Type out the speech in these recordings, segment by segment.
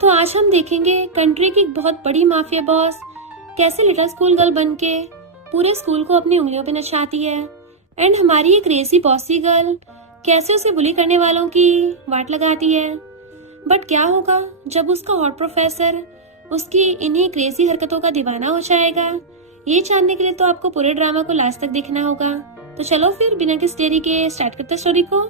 तो आज हम देखेंगे कंट्री की एक बहुत बड़ी माफिया बॉस कैसे लिटिल स्कूल गर्ल बनके पूरे स्कूल को अपनी उंगलियों पे नचाती है, एंड हमारी ये क्रेजी बॉसी गर्ल कैसे उसे बुली करने वालों की वाट लगाती है। बट क्या होगा जब उसका हॉट प्रोफेसर उसकी इन्हीं क्रेजी हरकतों का दीवाना हो जाएगा? ये जानने के लिए तो आपको पूरे ड्रामा को लास्ट तक देखना होगा। तो चलो फिर बिना किसी देरी के स्टार्ट करते स्टोरी को।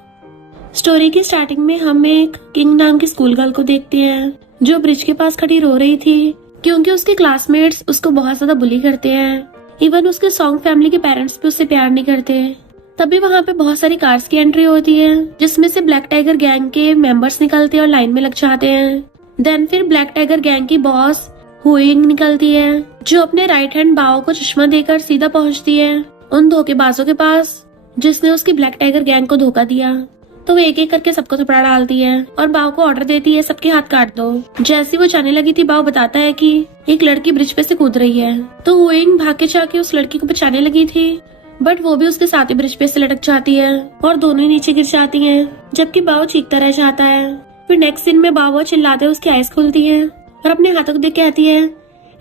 स्टोरी की स्टार्टिंग में हम एक किंग नाम की स्कूल गर्ल को देखते हैं जो ब्रिज के पास खड़ी रो रही थी क्योंकि उसके क्लासमेट्स उसको बहुत ज्यादा बुली करते हैं। इवन उसके सॉन्ग फैमिली के पेरेंट्स भी उससे प्यार नहीं करते। तभी वहाँ पे बहुत सारी कार्स की एंट्री होती है जिसमें से ब्लैक टाइगर गैंग के मेंबर्स निकलते हैं और लाइन में लग जाते हैं। देन फिर ब्लैक टाइगर गैंग की बॉस हुइंग निकलती है जो अपने राइट हैंड बाओ को चश्मा देकर सीधा पहुंचती है उन धोखेबाजों के पास जिसने उसकी ब्लैक टाइगर गैंग को धोखा दिया। तो वो एक एक करके सबको थपड़ा डालती है और बाओ को ऑर्डर देती है सबके हाथ काट दो। जैसी वो जाने लगी थी बाओ बताता है कि एक लड़की ब्रिज पे से कूद रही है। तो हुइंग भाग के जाके उस लड़की को बचाने लगी थी बट वो भी उसके साथ ही ब्रिज पे से लटक जाती है और दोनों ही नीचे गिर जाती हैं, जबकि बाओ चीखता रह जाता है। फिर नेक्स्ट सीन में बाओ चिल्लाते उसकी आइज खुलती है और अपने हाथों को देख कहती है,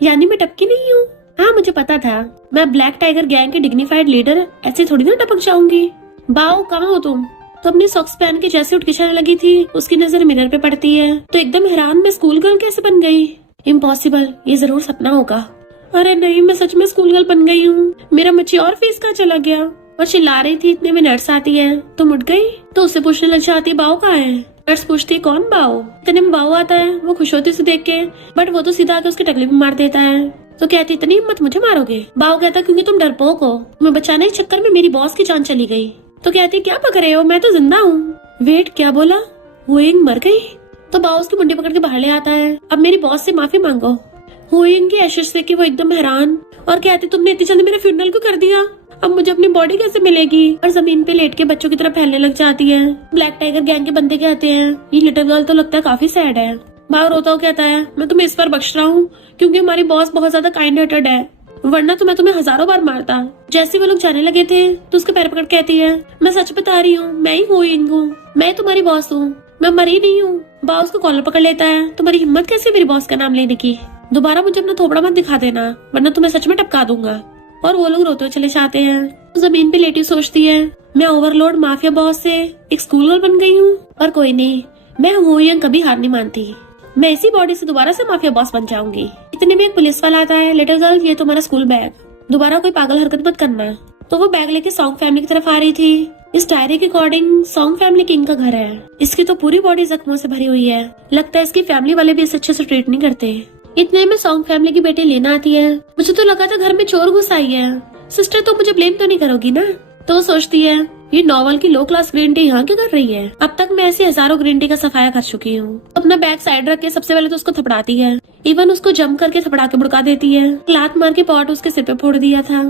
यानी मैं टपकी नहीं हूँ? हाँ मुझे पता था, मैं ब्लैक टाइगर गैंग के डिग्निफाइड लीडर ऐसे थोड़ी ना टपक जाऊंगी। बाओ कहाँ हो तुम? तो अपनी सॉक्स पहन के जैसे उठ के चलने लगी थी उसकी नजर मिरर पे पड़ती है तो एकदम हैरान, मैं स्कूल गर्ल कैसे बन गई? इम्पॉसिबल, ये जरूर सपना होगा। अरे नहीं, मैं सच में स्कूल गर्ल बन गई हूँ। मेरा मैच्योर फेस कहाँ चला गया? और चिल्ला रही थी इतने में नर्स आती है। तुम उठ गई? तो उससे पूछने लग जाती बाओ कहाँ है? नर्स पूछती कौन बाओ? इतने में बाओ आता है, वो खुश होती उसे देख के बट वो तो सीधा आके उसके टकले में मार देता है। तो कहती इतनी हिम्मत, मुझे मारोगे? बाओ कहता क्योंकि तुम डरपोक हो, तुम्हें बचाने के चक्कर में मेरी बॉस की जान चली गई। तो कहती क्या पक रहे हो, मैं तो जिंदा हूँ। वेट, क्या बोला? हुइंग मर गई? तो बाओ उसकी मुंडी पकड़ के बाहर ले आता है, अब मेरी बॉस से माफी मांगो। हुइंग की एशेस देख के वो एकदम हैरान और कहती तुमने इतनी जल्दी मेरे फ्यूनरल को कर दिया, अब मुझे अपनी बॉडी कैसे मिलेगी? और जमीन पे लेट के बच्चों की तरफ फैलने लग जाती है। ब्लैक टाइगर गैंग के बंदे कहते हैं ये लिटिल गर्ल तो लगता है काफी सैड है। बाओ रोता हुआ कहता है मैं तुम्हें इस बार बख्श रहा हूँ क्योंकि हमारी बॉस बहुत ज्यादा काइंड हार्टेड है, वरना तो मैं तुम्हें हजारों बार मारता। जैसे वो लोग जाने लगे थे तो उसके पैर पकड़ कहती है मैं सच बता रही हूँ, मैं ही हुइंग हूँ, मैं तुम्हारी बॉस हूँ, मैं मरी नहीं हूँ। बाओ उसको कॉलर पकड़ लेता है, तुम्हारी हिम्मत कैसे मेरी बॉस का नाम लेने की? दोबारा मुझे अपना थोबड़ा मत दिखा देना वरना तुम्हें सच में टपका दूंगा। और वो लोग रोते हुए चले जाते हैं। तो जमीन पे लेटी सोचती है मैं ओवरलोड माफिया बॉस से एक स्कूल गर्ल बन गई हूँ, और कोई नहीं, मैं हुइंग कभी हार नहीं मानती, मैं इसी बॉडी से दोबारा से माफिया बॉस बन जाऊंगी। इतने में एक पुलिस वाला आता है, लिटिल गर्ल ये तुम्हारा स्कूल बैग, दोबारा कोई पागल हरकत मत करना। तो वो बैग लेके सॉन्ग फैमिली की तरफ आ रही थी। इस डायरी के अकॉर्डिंग सॉन्ग फैमिली किंग का घर है। इसकी तो पूरी बॉडी जख्मों से भरी हुई है, लगता है इसकी फैमिली वाले भी इसे अच्छे से ट्रीट नहीं करते। इतने में सॉन्ग फैमिली की बेटी लेना आती है। मुझे तो लगा था घर में चोर घुस आई है। सिस्टर तो मुझे ब्लेम तो नहीं करोगी ना? तो वो सोचती है ये नॉवल की लो क्लास ग्रीन टी यहाँ क्या कर रही है? अब तक मैं ऐसे हजारों ग्रीन टी का सफाया कर चुकी हूँ। अपना बैग साइड रख के सबसे पहले तो उसको थपड़ाती है, इवन उसको जंप करके थपड़ा के बुड़का देती है। लात मार के पॉट उसके सिर पे फोड़ दिया था।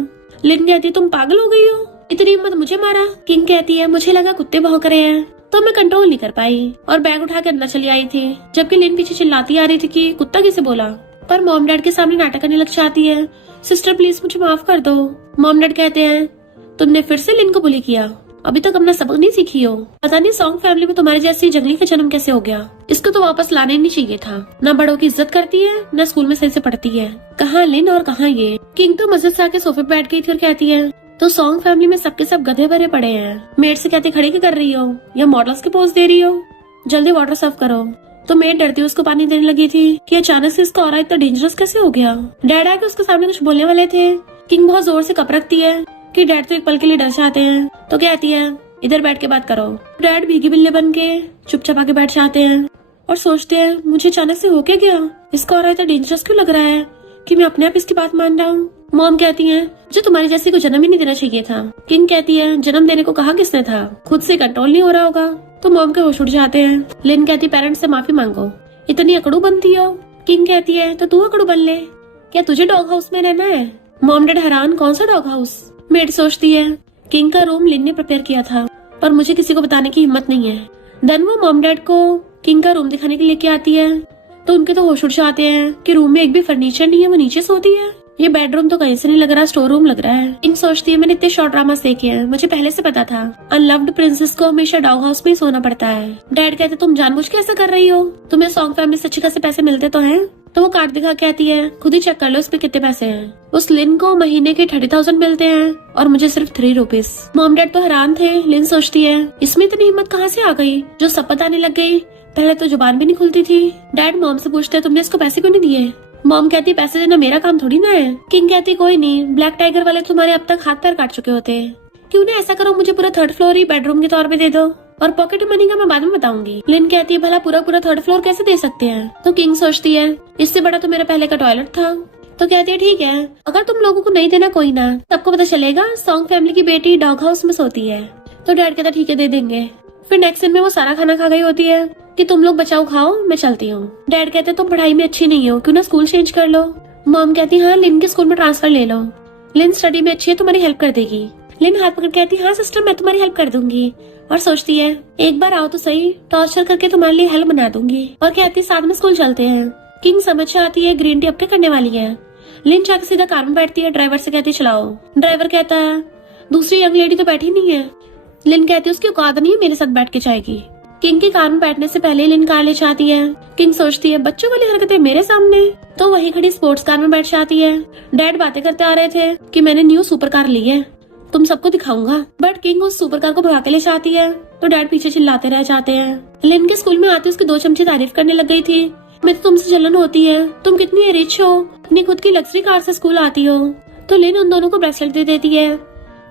लिन कहती तुम पागल हो गई हो, इतनी हिम्मत मुझे मारा। किंग कहती है मुझे लगा कुत्ते भौंक रहे हैं तो मैं कंट्रोल नहीं कर पाई और बैग उठा के अंदर चली आई थी, जबकि लिन पीछे चिल्लाती आ रही थी कि कुत्ता किसे बोला। पर मॉम डैड के सामने नाटक करने लग जाती है, सिस्टर प्लीज मुझे माफ कर दो। मॉम डैड कहते हैं तुमने फिर से लिन को बुली किया, अभी तक अपना सबक नहीं सीखी हो। पता नहीं सॉन्ग फैमिली में तुम्हारे जैसी जंगली का जन्म कैसे हो गया, इसको तो वापस लाने नहीं चाहिए था। ना बड़ों की इज्जत करती है ना स्कूल में सही से पढ़ती है। कहाँ लिन और कहाँ ये? किंग तो मस्जिद से आके सोफे पे बैठ गई थी और कहती है तो सॉन्ग फैमिली में सबके सब गधे भरे पड़े हैं। मेड से कहते खड़ी क्या कर रही हो या मॉडल्स के पोज दे रही हो, जल्दी वाटर सर्व करो। तो मेड डरती उसको पानी देने लगी थी कि अचानक से इसका ऑरा इतना डेंजरस कैसे हो गया। डैड आके उसके सामने कुछ बोलने वाले थे। किंग बहुत जोर से कप रखती है कि डैड तो एक पल के लिए डर जाते हैं। तो कहती है इधर बैठ के बात करो। डैड भीगी बिल्ली बन के चुपचाप आके बैठ जाते हैं और सोचते हैं मुझे अचानक से हो क्या गया, इसका ऑरा इतना डेंजरस क्यों लग रहा है कि मैं अपने आप इसकी बात मान रहा हूँ। मॉम कहती है मुझे तुम्हारी जैसी को जन्म ही नहीं देना चाहिए था। किंग कहती है जन्म देने को कहा किसने था, खुद से कंट्रोल नहीं हो रहा होगा। तो मॉम के होश उड़ जाते हैं। लिन कहती पेरेंट्स से माफी मांगो, इतनी अकड़ू बनती हो। किंग कहती है तो तू अकड़ू बन ले, क्या तुझे डॉग हाउस में रहना है? मॉम डैड हैरान, कौन सा डॉग हाउस? मेड सोचती है किंग का रूम लिन ने प्रिपेयर किया था पर मुझे किसी को बताने की हिम्मत नहीं है। देन वो मॉम डैड को किंग का रूम दिखाने के लिए लेके आती है तो उनके तो होश उड़ जाते हैं कि रूम में एक भी फर्नीचर नहीं है, वो नीचे सोती है। ये बेडरूम तो कहीं से नहीं लग रहा, स्टोर रूम लग रहा है। किंग सोचती है मैंने इतने शॉर्ट ड्रामास देखे हैं, मुझे पहले से पता था अनलव्ड प्रिंसेस को हमेशा डॉग हाउस में ही सोना पड़ता है। डैड कहते तुम जानबूझ के ऐसा कर रही हो, तुम्हें सॉन्ग फैमिली से अच्छे खासे पैसे मिलते तो हैं। तो वो कार्ड दिखा कहती है खुद ही चेक कर लो इसमें कितने पैसे हैं। उस लिन को महीने के 30,000 मिलते हैं और मुझे सिर्फ 3 रुपीज। मॉम डैड तो हैरान थे। लिन सोचती है इसमें इतनी हिम्मत कहाँ से आ गई, जो सब पता नहीं लग गई, पहले तो जुबान भी नहीं खुलती थी। डैड मॉम से पूछते हैं तुमने इसको पैसे क्यों नहीं दिए। मॉम कहती पैसे देना मेरा काम थोड़ी ना है। किंग कहती कोई नहीं, ब्लैक टाइगर वाले तुम्हारे अब तक हाथ पैर काट चुके होते, क्यों ना ऐसा करो मुझे पूरा 3rd फ्लोर ही बेडरूम के तौर पे दे दो और पॉकेट मनी का मैं बाद में बताऊंगी। लिन कहती है भला पूरा 3rd फ्लोर कैसे दे सकते हैं। तो किंग सोचती है इससे बड़ा तो मेरा पहले का टॉयलेट था। तो कहती है ठीक है, अगर तुम लोगों को नहीं देना कोई ना, सबको पता चलेगा सॉन्ग फैमिली की बेटी डॉग हाउस में सोती है। तो डैड कहता ठीक है दे देंगे। फिर नेक्स्ट दिन में वो सारा खाना खा गई होती है कि तुम लोग बचाओ खाओ मैं चलती हूँ। डैड कहते तुम पढ़ाई में अच्छी नहीं हो, क्यों ना स्कूल चेंज कर लो। मॉम कहती हाँ लिन के स्कूल में ट्रांसफर ले लो, लिन स्टडी में अच्छी है, तुम्हारी हेल्प कर देगी। लिन हाथ पकड़ कहती हाँ सिस्टर मैं तुम्हारी हेल्प कर दूंगी, और सोचती है एक बार आओ तो सही, टॉर्चर करके तुम्हारे लिए हेल्प बना दूंगी। और कहती साथ में स्कूल चलते हैं। किंग समझ आती है ग्रीन टी अपने करने वाली है। लिन जाकर सीधा कार में बैठती है, ड्राइवर से कहती चलाओ। ड्राइवर कहता है दूसरी यंग लेडी तो बैठी नहीं है। लिन कहती है उसकी औकात नहीं है मेरे साथ बैठ के जाएगी। किंग की कार में बैठने से पहले लिन कार ले जाती है। किंग सोचती है बच्चों वाली हरकतें मेरे सामने, तो वहीं खड़ी स्पोर्ट्स कार में बैठ जाती है। डैड बातें करते आ रहे थे कि मैंने न्यू सुपर कार ली है, तुम सबको दिखाऊंगा। बट किंग उस सुपर कार को भगा के ले जाती है, तो डैड पीछे चिल्लाते रह जाते हैं। लिन के स्कूल में आते उसके 2 चमचे तारीफ करने लग गई थी। मैं तो तुमसे जलन होती है, तुम कितनी रिच हो, अपनी खुद की लग्जरी कार से स्कूल आती हो। तो लिन उन दोनों को ब्रेसलेट दे देती है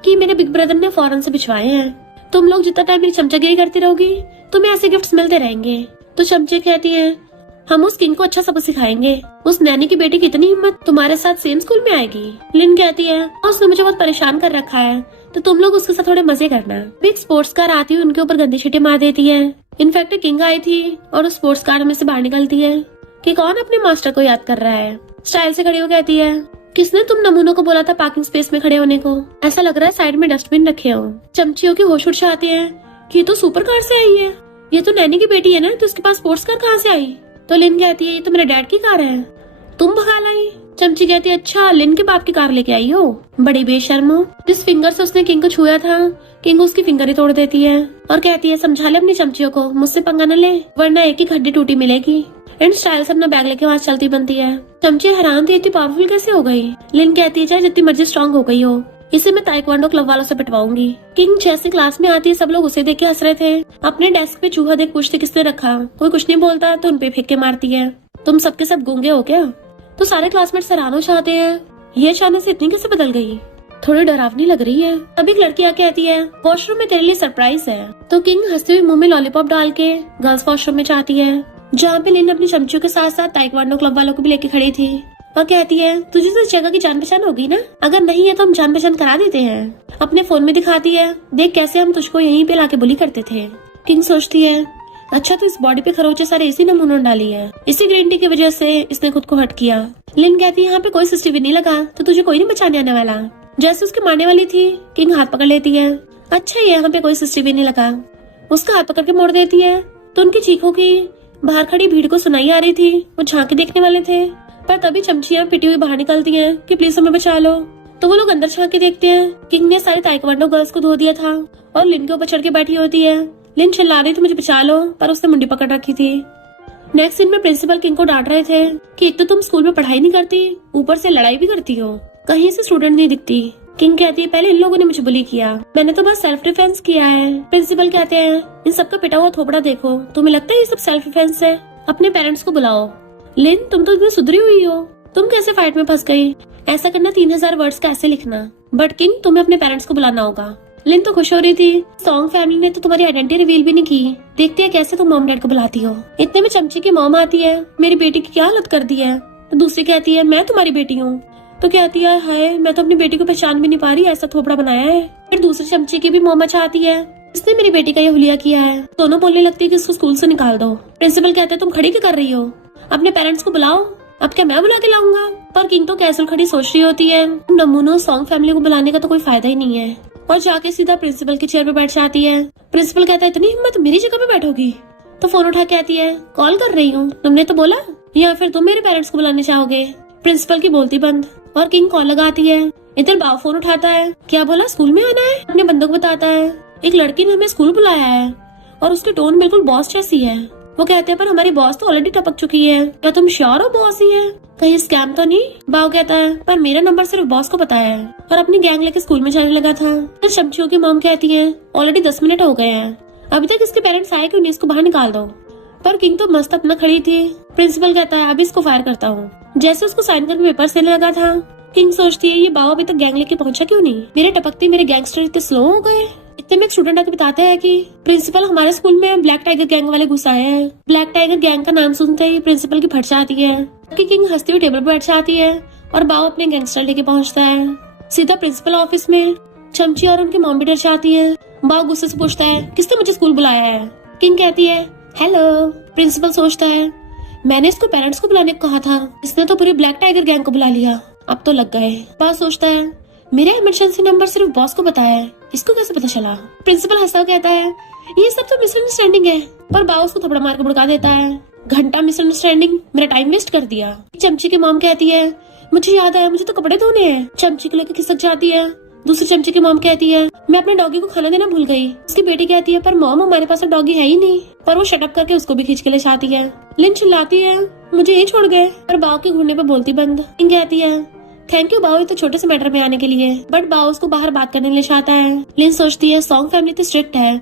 कि मेरे बिग ब्रदर ने फॉरेन से भिजवाए हैं, तुम लोग जितना टाइम मेरी चमचागिरी करती रहोगी तुम्हें ऐसे गिफ्ट्स मिलते रहेंगे। तो चमचे कहती है हम उस किंग को अच्छा सबक सिखाएंगे, उस नैनी की बेटी की इतनी हिम्मत तुम्हारे साथ सेम स्कूल में आएगी। लिन कहती है उसने मुझे बहुत परेशान कर रखा है, तो तुम लोग उसके साथ थोड़े मजे करना। बिग स्पोर्ट्स कार आती है, उनके ऊपर गंदी छींटे मार देती है। इनफैक्ट किंग आई थी और उस स्पोर्ट्स कार में से बाहर निकलती है कि कौन अपने मास्टर को याद कर रहा है। स्टाइल से खड़ी हो कहती है किसने तुम नमूनों को बोला था पार्किंग स्पेस में खड़े होने को, ऐसा लग रहा है साइड में डस्टबिन रखे हो। चमचियों के होश उड़ जाते हैं कि ये तो सुपर कार से आई है, ये तो नैनी की बेटी है ना, तो इसके पास स्पोर्ट्स कार कहाँ से आई। तो लिन कहती है ये तो मेरे डैड की कार है, तुम भगा लाई। चमची कहती है अच्छा लिन के बाप की कार लेके आई हो, बड़ी बेशर्म हो। जिस फिंगर से उसने किंग को छुआ था किंग उसकी फिंगर ही तोड़ देती है और कहती है समझा ले अपनी चमचियों को, मुझसे पंगा न ले वरना एक ही हड्डी टूटी मिलेगी। एंड स्टाइल से अपना बैग लेके वहाँ चलती बनती है। चमची हैरान थी इतनी पावरफुल कैसे हो गई। लिन कहती है चाहे जितनी मर्जी स्ट्रॉन्ग हो गई हो, इसे मैं ताइक्वांडो क्लब वालों से पिटवाऊंगी। किंग जैसे क्लास में आती है सब लोग उसे देख के हंस रहे थे। अपने डेस्क पे चूहा देख पूछते किसने रखा, कोई कुछ नहीं बोलता तो उनपे फेंक के मारती है तुम सबके सब गूंगे हो क्या। तो सारे क्लासमेट्स हैरान हो जाते हैं ये अचानक से इतनी कैसे बदल गई, थोड़ी डरावनी लग रही है। तभी एक लड़की आके कहती है वॉशरूम में तेरे लिए सरप्राइज है। तो किंग हंसते हुए मुंह में लॉलीपॉप डाल के गर्ल्स वॉशरूम में जाती है, जहाँ पे लिन अपनी चमचियों के साथ साथ ताइक्वांडो क्लब वालों को भी लेके खड़ी थी और कहती है तुझे तो इस जगह की जान पहचान होगी ना, अगर नहीं है तो हम जान पहचान करा देते हैं। अपने फोन में दिखाती है देख कैसे हम तुझको यहीं पे लाके बुली करते थे। किंग सोचती है अच्छा तो इस बॉडी पे खरोचे सारे इसी ने मुंह डाली है, इसी ग्रीन टी की वजह से इसने खुद को हट किया। लिन कहती है यहाँ पे कोई सीसीटीवी नहीं लगा तो तुझे कोई नहीं बचाने आने वाला। जैसे उसके मारने वाली थी किंग हाथ पकड़ लेती है अच्छा ये यहाँ पे कोई सीसीटीवी नहीं लगा, उसका हाथ पकड़ के मोड़ देती है। तो उनकी चीखों की बाहर खड़ी भीड़ को सुनाई आ रही थी, वो झांके देखने वाले थे। पर तभी चमचियां पिटी हुई बाहर निकलती हैं कि प्लीज हमें बचा लो। तो वो लोग अंदर झांके देखते हैं किंग ने सारी ताइक्वांडो गर्ल्स को धो दिया था और लिन के ऊपर चढ़ के बैठी होती है। लिन चिल्ला रही थी मुझे बचा लो, पर उसने मुंडी पकड़ रखी थी। नेक्स्ट सीन में प्रिंसिपल किंग को डांट रहे थे कि एक तो तुम स्कूल में पढ़ाई नहीं करती, ऊपर से लड़ाई भी करती हो, कहीं से स्टूडेंट नहीं दिखती। किंग कहती है पहले इन लोगों ने मुझे बुली किया, मैंने तो बस सेल्फ डिफेंस किया है। प्रिंसिपल कहते हैं इन सबका पिटा हुआ थोपड़ा देखो, तुम्हें लगता है ये सब सेल्फ डिफेंस है, अपने पेरेंट्स को बुलाओ। लिन तुम तो इतनी सुधरी हुई हो, तुम कैसे फाइट में फंस गई, ऐसा करना 3000 वर्ड्स का ऐसे लिखना, बट किंग तुम्हें अपने पेरेंट्स को बुलाना होगा। लिन तो खुश हो रही थी, सॉन्ग फैमिली ने तो तुम्हारी आइडेंटिटी रिवील भी नहीं की, देखते हैं कैसे तुम मॉम डैड को बुलाती हो। इतने में चमची की मॉम आती है, मेरी बेटी की क्या हालत कर दी है। तो दूसरी कहती है मैं तुम्हारी बेटी हूँ। तो कहती है हाय मैं तो अपनी बेटी को पहचान भी नहीं पा रही, ऐसा थोपड़ा बनाया है। फिर दूसरी चमची की भी मॉम चाहती है इसने मेरी बेटी का ये हुलिया किया है। दोनों बोलने लगती है कि इसको स्कूल से निकाल दो। प्रिंसिपल कहते हैं तुम खड़ी क्या कर रही हो, अपने पेरेंट्स को बुलाओ। अब क्या मैं बुला के लाऊंगा। पर किंग तो कैसल खड़ी सोच रही होती है नमूनों सॉन्ग फैमिली को बुलाने का तो कोई फायदा ही नहीं है, और जाके सीधा प्रिंसिपल की चेयर पे बैठ जाती है। प्रिंसिपल कहता है इतनी हिम्मत मेरी जगह पे बैठोगी। तो फोन उठा के आती है कॉल कर रही हूँ, तुमने तो बोला, या फिर तुम मेरे पेरेंट्स को बुलाने चाहोगे। प्रिंसिपल की बोलती बंद। और किंग कॉल लगाती है। इधर बाव फोन उठाता है। क्या बोला, स्कूल में आना है? अपने बंदूक बताता है। एक लड़की ने हमें स्कूल बुलाया है और उसकी टोन बिल्कुल बॉस जैसी है। वो कहते हैं पर हमारी बॉस तो ऑलरेडी टपक चुकी है। क्या तुम श्योर हो बॉस ही है? कहीं स्कैम तो नहीं? बाव कहता है पर मेरा नंबर सिर्फ बॉस को पता है और अपनी गैंग लेके स्कूल में जाने लगा था। फिर शमचियों की मॉम कहती है ऑलरेडी 10 मिनट हो गए हैं, अभी तक इसके पेरेंट्स आए क्यों नहीं, इसको बाहर निकाल दो। पर किंग तो मस्त अपना खड़ी थी। प्रिंसिपल कहता है अभी इसको फायर करता हूँ। जैसे उसको साइन करके पेपर्स देने लगा था, किंग सोचती है ये बाव अभी तक गैंग लेके पहुंचा क्यों नहीं, मेरे टपकते मेरे गैंगस्टर इतने स्लो हो गए। इतने में एक स्टूडेंट आके बताते हैं कि प्रिंसिपल हमारे स्कूल में ब्लैक टाइगर गैंग वाले घुस आए हैं। ब्लैक टाइगर गैंग का नाम सुनते ही प्रिंसिपल की फट जाती है। किंग हंसती हुई टेबल पर बैठ जाती है और बाव अपने गैंगस्टर लेके पहुंचता है सीधा प्रिंसिपल ऑफिस में। चमची और उनकी मॉम भी डर जाती है। बाव गुस्से से पूछता है किसने मुझे स्कूल बुलाया है? किंग कहती है हेलो। प्रिंसिपल सोचता है मैंने इसको पेरेंट्स को बुलाने को कहा था, इसने तो पूरी ब्लैक टाइगर गैंग को बुला लिया, अब तो लग गए। बाव सोचता है मेरा इमरजेंसी नंबर सिर्फ बॉस को पता है, इसको कैसे पता चला? प्रिंसिपल हंसता कहता है ये सब तो मिसअंडरस्टैंडिंग है, पर बाव उसको थप्पड़ मार के भड़का देता है। घंटा मिसअंडरस्टैंडिंग, मेरा टाइम वेस्ट कर दिया। चमची की मॉम कहती है मुझे याद आया, मुझे तो कपड़े धोने हैं। चमची को लेकर खिसक जाती है। दूसरी चमची की मॉम कहती है मैं अपने डॉगी को खाना देना भूल गई। उसकी बेटी कहती है पर मॉम हमारे पास डॉगी है ही नहीं, पर वो शटअप करके उसको भी खींच के ले जाती है। लिन चिल्लाती है मुझे यही छोड़ गए, पर बाव के घूरने पे बोलती बंद। लिन कहती है थैंक यू बाव इतने छोटे से मैटर में आने के लिए, बट बाव उसको बाहर बात करने ले जाता है। लिन सोचती है सॉन्ग फैमिली तो स्ट्रिक्ट है,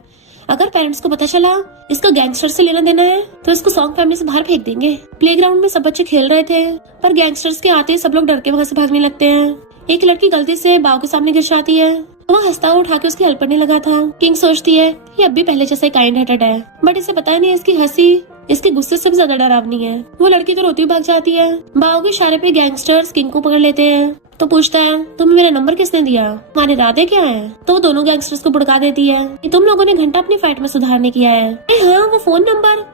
अगर पेरेंट्स को पता चला इसका गैंगस्टर से लेना देना है तो इसको सॉन्ग फैमिली से बाहर फेंक देंगे। प्लेग्राउंड में सब बच्चे खेल रहे थे, पर गैंगस्टर्स के आते ही सब लोग डर के वहाँ से भागने लगते हैं। एक लड़की गलती से बाव के सामने गिर जाती है, वो हंसता हुआ उठा के उसकी हेल्प करने लगा था। किंग सोचती है ये अब भी पहले जैसे काइंड हार्टेड है, बट इसे पता नहीं इसकी हंसी इसके गुस्से से भी ज्यादा डरावनी है। वो लड़की तो रोती भाग जाती है। बाव के इशारे पे गैंगस्टर्स किंग को पकड़ लेते हैं तो पूछता है तुम्हें मेरा नंबर किसने दिया, तुम्हारे इरादे क्या है? तो वो दोनों गैंगस्टर्स को भड़का देती है कि तुम लोगों ने घंटा अपनी फाइट में सुधार नहीं किया है। हाँ वो फोन नंबर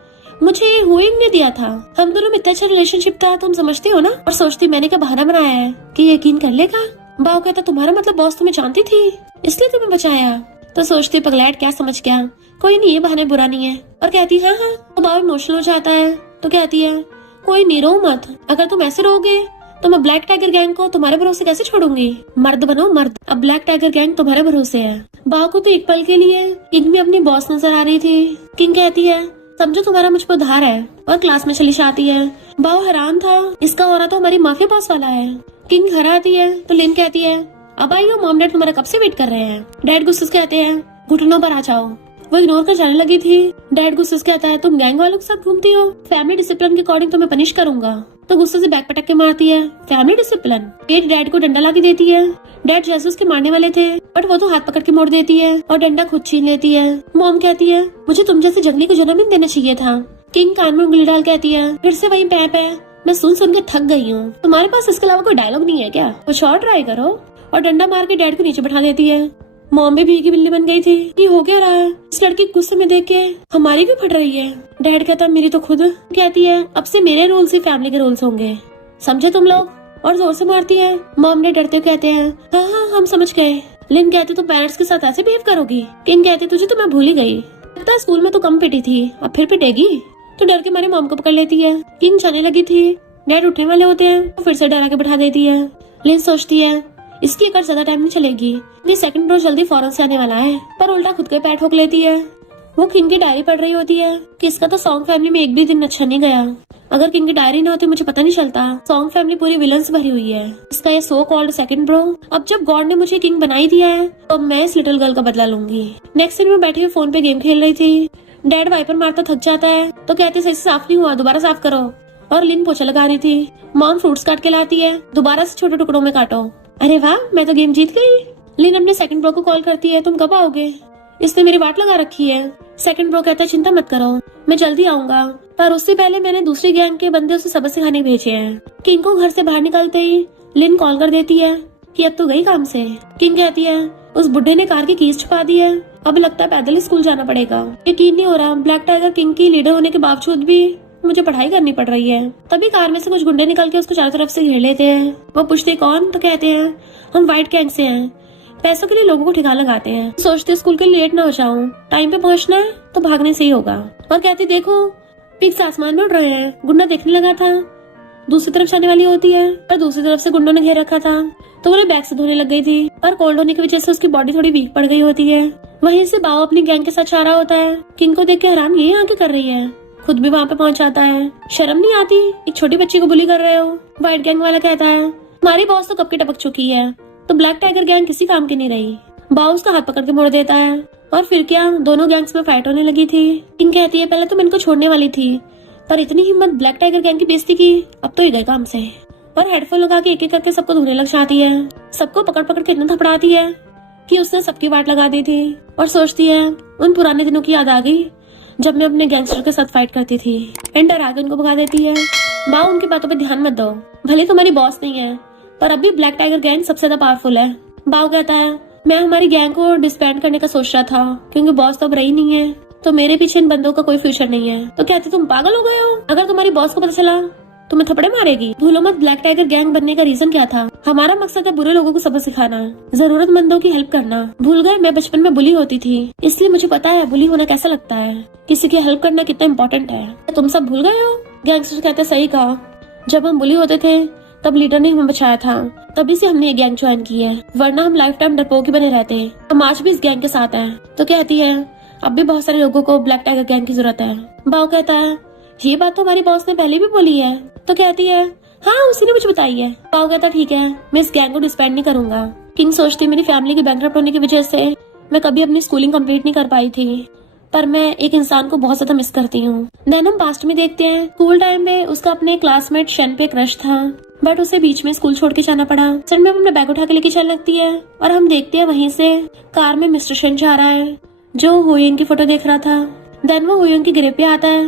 मुझे हुइंग ने दिया था, हम दोनों में इतना अच्छा रिलेशनशिप था तुम समझती हो ना। और सोचती मैंने क्या बहाना बनाया है कि यकीन कर लेगा। बाव कहता तुम्हारा मतलब बॉस तुम्हें जानती थी इसलिए तुम्हें बचाया। तो सोचती पगलैट क्या समझ गया, कोई नहीं ये बहाने बुरा नहीं है। और कहती हाँ हाँ। तो बाव इमोशनल हो जाता है तो कहती है कोई नहीं रो मत, अगर तुम ऐसे रहोगे तो मैं ब्लैक टाइगर गैंग को तुम्हारे भरोसे कैसे छोड़ूंगी, मर्द बनो मर्द, अब ब्लैक टाइगर गैंग तुम्हारे भरोसे है। बाव को तो एक पल के लिए किंग में अपनी बॉस नजर आ रही थी। किंग कहती है समझो तुम्हारा मुझ पर उधार है, और क्लास में चली जाती है। बाव हैरान था इसका औरा तो हमारी माफिया बॉस वाला है। किंग घर आती है तो लिन कहती है अब आइयो, मॉम डैड तुम्हारा कब से वेट कर रहे हैं। डैड गुस्से से कहते हैं घुटनों पर आ जाओ। वो इग्नोर कर जाने लगी थी। डैड गुस्से से कहता है तुम गैंग वालों के साथ घूमती हो, फैमिली डिसिप्लिन के अकॉर्डिंग तुम्हें पनिश करूंगा। तो गुस्से से बैक पटक के मारती है फैमिली डिसिप्लिन। केट डैड को डंडा लाके देती है। डैड जैसे उसके मारने वाले थे बट वो तो हाथ पकड़ के मोड़ देती है और डंडा खुद छीन लेती है। मॉम कहती है मुझे तुम जैसे जंगली को जन्म नहीं देना चाहिए था। किंग कान में उंगली डाल कहती है फिर से वही पैप है, मैं सुन के थक गई हूँ, तुम्हारे पास इसके अलावा कोई डायलॉग नहीं है क्या, कुछ और ट्राई करो। और डंडा मार के डैड को नीचे बैठा देती है। मॉम भी भीगी बिल्ली बन गई थी, ये हो क्या रहा है, इस लड़की गुस्से में देख के हमारी क्यों फट रही है। डैड कहता मेरी तो खुद। कहती है अब से मेरे रूल्स ही फैमिली के रूल्स होंगे, समझे तुम लोग, और जोर से मारती है। मॉम ने डरते कहते हैं हाँ हाँ हम समझ गए। लिन कहती तो पेरेंट्स के साथ ऐसे बिहेव करोगी। किंग कहती तुझे तो मैं भूल ही गई, लगता है स्कूल में तो कम पिटी थी अब फिर पिटेगी। तो डर के मारे मॉम को पकड़ लेती है। किंग जाने लगी थी, डैड उठने वाले होते हैं तो फिर से डरा के बैठा देती है। लिन सोचती है इसकी एक ज्यादा टाइम नहीं चलेगी, ये सेकंड रोज जल्दी फॉरन से आने वाला है, पर उल्टा खुद के पैर ठोक लेती है। वो किंग की डायरी पढ़ रही होती है कि इसका तो सॉन्ग फैमिली में एक भी दिन अच्छा नहीं गया, अगर किंग की डायरी न होती मुझे पता नहीं चलता। सॉन्ग फैमिली पूरी विलन से भरी हुई है, इसका ये सो कॉल्ड सेकंड ब्रो। अब जब गॉड ने मुझे किंग बना ही दिया है तो मैं इस लिटिल गर्ल का बदला लूंगी। नेक्स्ट दिन मैं बैठी हुई फोन पे गेम खेल रही थी। डैड वाइपर मारता थक जाता है तो कहते सही से साफ नहीं हुआ, दोबारा साफ करो। और लिन पोछा लगा रही थी। मॉम फ्रूट्स काट के लाती है, दोबारा से छोटे टुकड़ों में काटो। अरे वाह मैं तो गेम जीत गई। लिन अपने सेकंड ब्रो को कॉल करती है तुम कब आओगे, इसने मेरी वाट लगा रखी है। सेकंड ब्रो कहता है चिंता मत करो मैं जल्दी आऊंगा, पर उससे पहले मैंने दूसरी गैंग के बंदे उसे सबक सिखाने भेजे हैं। किंग को घर से बाहर निकलते ही लिन कॉल कर देती है कि अब तो गई काम से। किंग कहती है उस बुड्ढे ने कार की कीज छुपा दी है, अब लगता है पैदल ही स्कूल जाना पड़ेगा। यकीन नहीं हो रहा ब्लैक टाइगर किंग की लीडर होने के बावजूद भी मुझे पढ़ाई करनी पड़ रही है। तभी कार में से कुछ गुंडे निकल के उसको चारों तरफ से घेर लेते हैं। वो पूछते कौन, तो कहते हैं हम व्हाइट गैंग से हैं, पैसों के लिए लोगों को ठिकाना लगाते हैं। सोचते स्कूल के लिए लेट ना हो जाऊं, टाइम पे पहुंचना है तो भागने से ही होगा। और कहते देखो पिग्स आसमान में उड़ रहे हैं, गुंडा देखने लगा था दूसरी तरफ जाने वाली होती है, पर दूसरी तरफ से गुंडों ने घेर रखा था, तो वो बैग से धोने लग गई थी, पर कोल्ड होने की वजह से उसकी बॉडी थोड़ी वीक पड़ गई होती है। वहीं से बाओ अपनी गैंग के साथ जा रहा होता है। किंग को देख के हैरान, ये यहाँ क्या कर रही है, खुद भी वहाँ पे पहुँच जाता है। शर्म नहीं आती, एक छोटी बच्ची को बुली कर रहे हो। व्हाइट गैंग वाला कहता है, हमारी बॉस तो कब की टपक चुकी है, तो ब्लैक टाइगर गैंग किसी काम की नहीं रही। बाओ उसका हाथ पकड़ के मोड़ देता है, और फिर क्या, दोनों गैंग्स में फाइट होने लगी थी। किंग कहती है, पहले तो मैं इनको छोड़ने वाली थी, पर इतनी हिम्मत, ब्लैक टाइगर गैंग की बेइज्जती की, अब तो ही गए काम से। और हेडफोन लगा के एक एक करके सबको धोने लग जाती है। सबको पकड़ पकड़ के इतना थपड़ाती है कि उसने सबकी वाट लगा दी थी, और सोचती है उन पुराने दिनों की याद आ गई जब मैं अपने गैंगस्टर के साथ फाइट करती थी। एंड डरा के उनको भगा देती है। बाओ, उनकी बातों पे ध्यान मत दो, भले तुम्हारी बॉस नहीं है, पर अभी ब्लैक टाइगर गैंग सबसे ज्यादा पावरफुल है। बाओ कहता है, मैं हमारी गैंग को डिसबैंड करने का सोच रहा था, क्योंकि बॉस तो अब रही नहीं है, तो मेरे पीछे इन बंदों का कोई फ्यूचर नहीं है। तो कहती, तुम पागल हो गए हो, अगर तुम्हारी बॉस को पता चला तुम्हें थप्पड़े मारेगी। भूलो मत, ब्लैक टाइगर गैंग बनने का रीजन क्या था। हमारा मकसद है बुरे लोगों को सबक सिखाना, जरूरतमंदों की हेल्प करना। भूल गए, मैं बचपन में बुली होती थी, इसलिए मुझे पता है बुली होना कैसा लगता है, किसी की हेल्प करना कितना इम्पोर्टेंट है। तुम सब भूल गए हो। गैंगस्टर कहते, सही कहा, जब हम बुली होते थे तब लीडर ने हमें बचाया था, तभी से हमने ये गैंग ज्वाइन की है, वरना हम लाइफ टाइम डरपोक ही बने रहते। हम आज भी इस गैंग के साथ हैं। तो कहती है, अब भी बहुत सारे लोगों को ब्लैक टाइगर गैंग की जरूरत है। बाओ कहता है, ये बात तो हमारी बॉस ने पहले भी बोली है। तो कहती है, हाँ, उसी ने मुझे बताई है। बाओ कहता, ठीक है, मैं इस गैंग को डिसबैंड नहीं करूंगा। किंग सोचती, मेरी फैमिली के बैंकरप्ट होने की वजह से मैं कभी अपनी स्कूलिंग कंप्लीट नहीं कर पाई थी, पर मैं एक इंसान को बहुत ज्यादा मिस करती हूँ। देन हम पास्ट में देखते हैं, स्कूल टाइम में उसका अपने क्लासमेट शन पे क्रश था, बट उसे बीच में स्कूल छोड़ के जाना पड़ा। शन में अपना बैग उठा के लेके चलने लगती है, और हम देखते हैं वहीं से कार में मिस्टर शन जा रहा है, जो हुयिंग की फोटो देख रहा था। देन वो हुयिंग की ग्रेव पे आता है,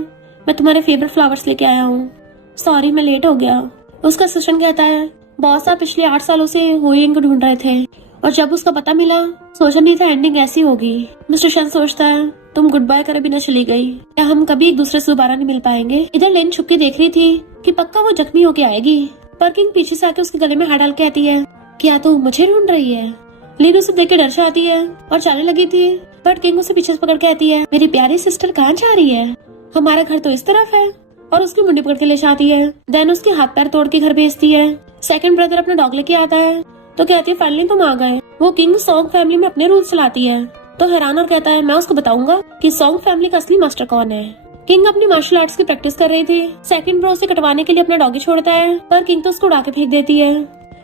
मैं तुम्हारे फेवरेट फ्लावर्स लेके आया हूँ, सॉरी मैं लेट हो गया। उसका असिस्टेंट कहता है, बॉस आप पिछले 8 सालों से हुयिंग को ढूंढ रहे थे, और जब उसका पता मिला सोचा नहीं था एंडिंग ऐसी होगी। मिस्टर शन सोचता है, तुम गुड बाय करे बिना चली गई, क्या हम कभी एक दूसरे से दोबारा नहीं मिल पाएंगे। इधर लेन छुप के देख रही थी कि पक्का वो जख्मी होके आएगी, पर किंग पीछे से आके उसके गले में हाथ डाल के कहती है, क्या तू मुझे ढूंढ रही है। लेन उसे देख के डर जाती है और जाने लगी थी, बट किंग उसे पीछे से पकड़ के कहती है, मेरी प्यारी सिस्टर कहाँ जा रही है, हमारा घर तो इस तरफ है, और उसकी मुंडी पकड़ के ले जाती है। देन उसके हाथ पैर तोड़ के घर भेजती है। सेकंड ब्रदर अपना डॉग लेके आता है, तो कहती है, फाइनली तुम आ गए। वो किंग सॉन्ग फैमिली में अपने रूल्स चलाती है, तो हैरान और कहता है, मैं उसको बताऊंगा कि सॉन्ग फैमिली का असली मास्टर कौन है। किंग अपनी मार्शल आर्ट्स की प्रैक्टिस कर रही थी। सेकंड ब्रो उसे कटवाने के लिए अपना डॉगी छोड़ता है, पर किंग तो उसको उड़ा के फेंक देती है।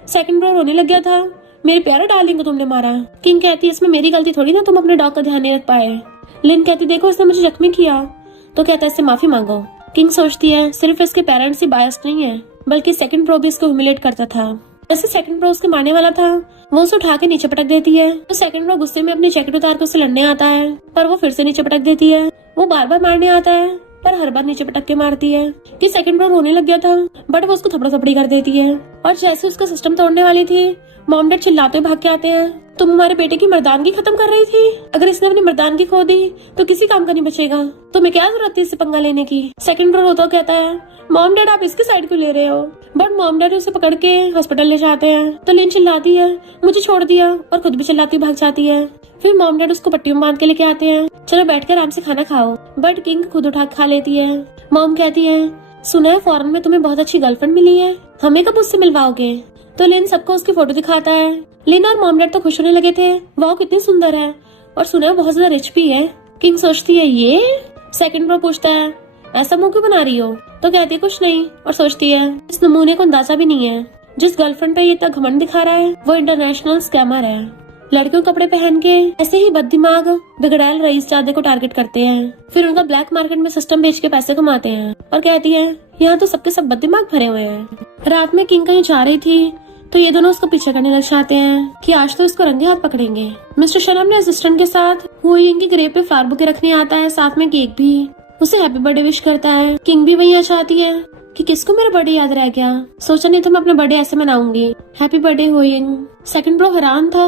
सेकंड ब्रो रोने लग गया था, मेरे प्यारे डार्लिंग को तुमने मारा। किंग कहती है, इसमें मेरी गलती थोड़ी ना, तुम अपने डॉग का ध्यान नहीं रख पाए। लिन कहती, देखो इसने मुझे जख्मी किया, तो कहता है, इससे माफी मांगो। किंग सोचती है, सिर्फ इसके पेरेंट्स ही बायस्ड नहीं है, बल्कि सेकंड ब्रो भी इसको ह्यूमिलेट करता था। जैसे सेकंड ब्रो उसके मारने वाला था, वो उसे उठा के नीचे पटक देती है। तो सेकंड ब्रो गुस्से में अपनी जैकेट उतार के उससे लड़ने आता है, पर वो फिर से नीचे पटक देती है। वो बार बार मारने आता है, पर हर बार नीचे पटक के मारती है कि सेकंड ब्रो रोने लग गया था, बट वो उसको थपड़ा थपड़ी कर देती है। और जैसे उसका सिस्टम तोड़ने वाली थी, मॉम डैड चिल्लाते हुए भाग के आते हैं, तुम हमारे बेटे की मर्दानगी खत्म कर रही थी, अगर इसने अपनी मर्दानगी खो दी तो किसी काम का नहीं बचेगा, तुम्हें क्या जरूरत थी इससे पंगा लेने की। सेकंड ब्रो रोता कहता है, मॉम डैड आप इसकी साइड क्यों ले रहे हो, बट मॉम डैड उसे पकड़ के हॉस्पिटल ले जाते हैं। तो लिन चिल्लाती है, मुझे छोड़ दिया, और खुद भी चिल्लाती भाग जाती है। फिर मॉम डैड उसको पट्टी में बांध के लेके आते हैं, चलो बैठ कर आराम से खाना खाओ, बट किंग खुद उठा के खा लेती है। मॉम कहती है, सुना है फॉरेन में तुम्हें बहुत अच्छी गर्लफ्रेंड मिली है, हमें कब उससे मिलवाओगे। तो लिन सबको उसकी फोटो दिखाता है। लिन और मॉम डैड तो खुश होने लगे थे, वाह कितनी सुंदर है, और सुना है बहुत ज्यादा रिच भी है। किंग सोचती है, ये। सेकंड ब्रो पूछता है, ऐसा मुंह क्यों बना रही हो। तो कहती है, कुछ नहीं, और सोचती है, इस नमूने को अंदाजा भी नहीं है, जिस गर्लफ्रेंड पे ये इतना घमंड दिखा रहा है वो इंटरनेशनल स्कैमर है। लड़कियों कपड़े पहन के ऐसे ही बददिमाग बिगड़ैल रईसजादे को टारगेट करते हैं, फिर उनका ब्लैक मार्केट में सिस्टम बेच के पैसे कमाते हैं। और कहती है, यहाँ तो सबके सब बददिमाग भरे हुए हैं। रात में किंग कहीं जा रही थी, तो ये दोनों उसको पीछे करने लग जाते हैं कि आज तो इसको रंगे हाथ पकड़ेंगे। मिस्टर शन अपने असिस्टेंट के साथ हुयिंग की ग्रेव पे फ्लावर बुके रखने आता है, साथ में केक भी। उसे हैप्पी बर्थडे विश करता है। किंग भी वहीं आ जाती है कि किसको मेरा बर्थडे याद रह गया, सोचा नहीं तो मैं अपना बर्थडे ऐसे मनाऊंगी, हैप्पी बर्थडे हुयिंग। सेकंड ब्रो हैरान था,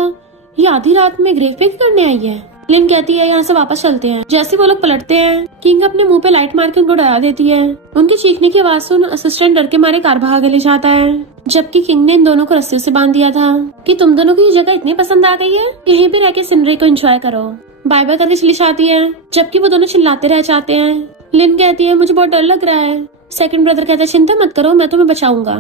ये आधी रात में ग्रेव पे करने आई है। लिन कहती है, यहाँ से वापस चलते हैं। जैसे वो लोग पलटते हैं, किंग अपने मुंह पे लाइट मार के उनको डरा देती है। उनकी चीखने की आवाज सुन असिस्टेंट डर के मारे कार भाग ले जाता है, जबकि किंग ने इन दोनों को रस्सियों से बांध दिया था कि तुम दोनों को ये जगह इतनी पसंद आ गई है, यहीं पे रह के सिनरी को एंजॉय करो। बाय बाय करके चली जाती है, जबकि वो दोनों चिल्लाते रह जाते हैं। लिन कहती है, मुझे बहुत डर लग रहा है। सेकंड ब्रदर कहता है चिंता मत करो, मैं तुम्हें बचाऊंगा।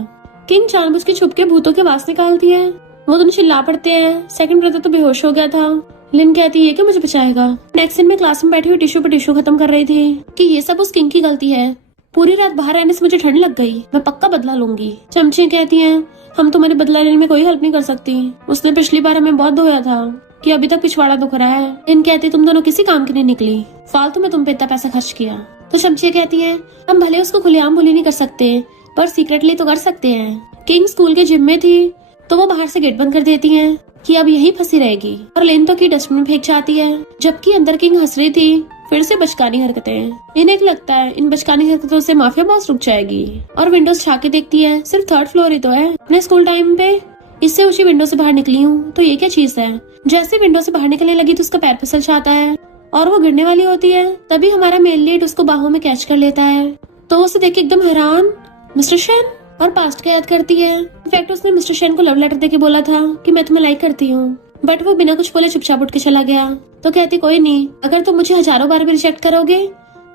किंग जानबूझ के छुप के भूतों की आवाज निकालती है। वो दोनों चिल्ला पड़ते हैं। सेकंड ब्रदर तो बेहोश हो गया था। लिन कहती है कि मुझे बचाएगा। नेक्स्ट दिन में क्लास में बैठी हुई टिश्यू पे टिश्यू खत्म कर रही थी कि ये सब उस किंग की गलती है। पूरी रात बाहर रहने से मुझे ठंड लग गई, मैं पक्का बदला लूंगी। चमची कहती हैं हम तुम्हारे बदला लेने में कोई हेल्प नहीं कर सकती, उसने पिछली बार हमें बहुत धोया था कि अभी तक पिछवाड़ा दुख रहा है। इन कहती तुम दोनों किसी काम की नहीं निकली, फालतू में तुम पे इतना पैसा खर्च किया। तो चमची कहती है हम भले उसको खुलेआम बुली नहीं कर सकते पर सीक्रेटली तो कर सकते हैं। किंग स्कूल के जिम में थी तो वो बाहर से गेट बंद कर देती हैं कि अब यही फंसी रहेगी और लेन तो की डस्टबिन में फेंक जाती है, जबकि अंदर किंग हंस रही थी। फिर से बचकानी हरकतें। इन्हें लगता है इन बचकानी हरकतों से माफिया बॉस रुक जाएगी और विंडोज छा के देखती है सिर्फ 3rd फ्लोर ही तो है। अपने स्कूल टाइम पे इससे ऊंची विंडो से बाहर निकली हूँ तो ये क्या चीज है। जैसे विंडो से बाहर निकलने लगी तो उसका पैर फिसल जाता है और वो गिरने वाली होती है। तभी हमारा मेल लीड उसको बाहों में कैच कर लेता है तो उसे देख के एकदम हैरान मिस्टर शेन और पास्ट का याद करती है। इनफैक्ट उसने मिस्टर शेन को लव लेटर देके बोला था कि मैं तुम्हें लाइक करती हूँ, बट वो बिना कुछ बोले चुपचाप उठ के चला गया। तो कहती कोई नहीं, अगर तुम मुझे हजारों बार भी रिजेक्ट करोगे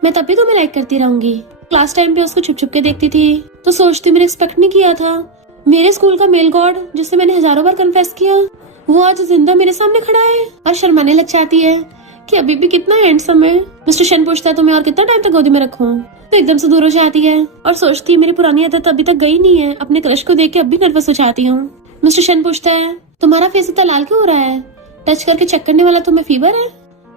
मैं तब भी तुम्हें लाइक करती रहूंगी। क्लास टाइम पे उसको छुप छुप के देखती थी तो सोचती मैंने एक्सपेक्ट नहीं किया था मेरे स्कूल का मेल गॉड जिसे मैंने हजारों बार कन्फेस किया वो आज जिंदा मेरे सामने खड़ा है। और शर्माने लग जाती है कि अभी भी कितना हैंडसम है। मिस्टर शेन पूछता है तुम्हें और कितना टाइम तक गोदी में रखूं, तो एकदम से दूर हो जाती है और सोचती है मेरी पुरानी आदत अभी तक गई नहीं है, अपने क्रश को देख के अब भी नर्वस हो जाती हूँ। मिस्टर शेन पूछता है तुम्हारा फेस इतना लाल क्यों हो रहा है, टच करके चेक करने वाला तुम्हें फीवर है।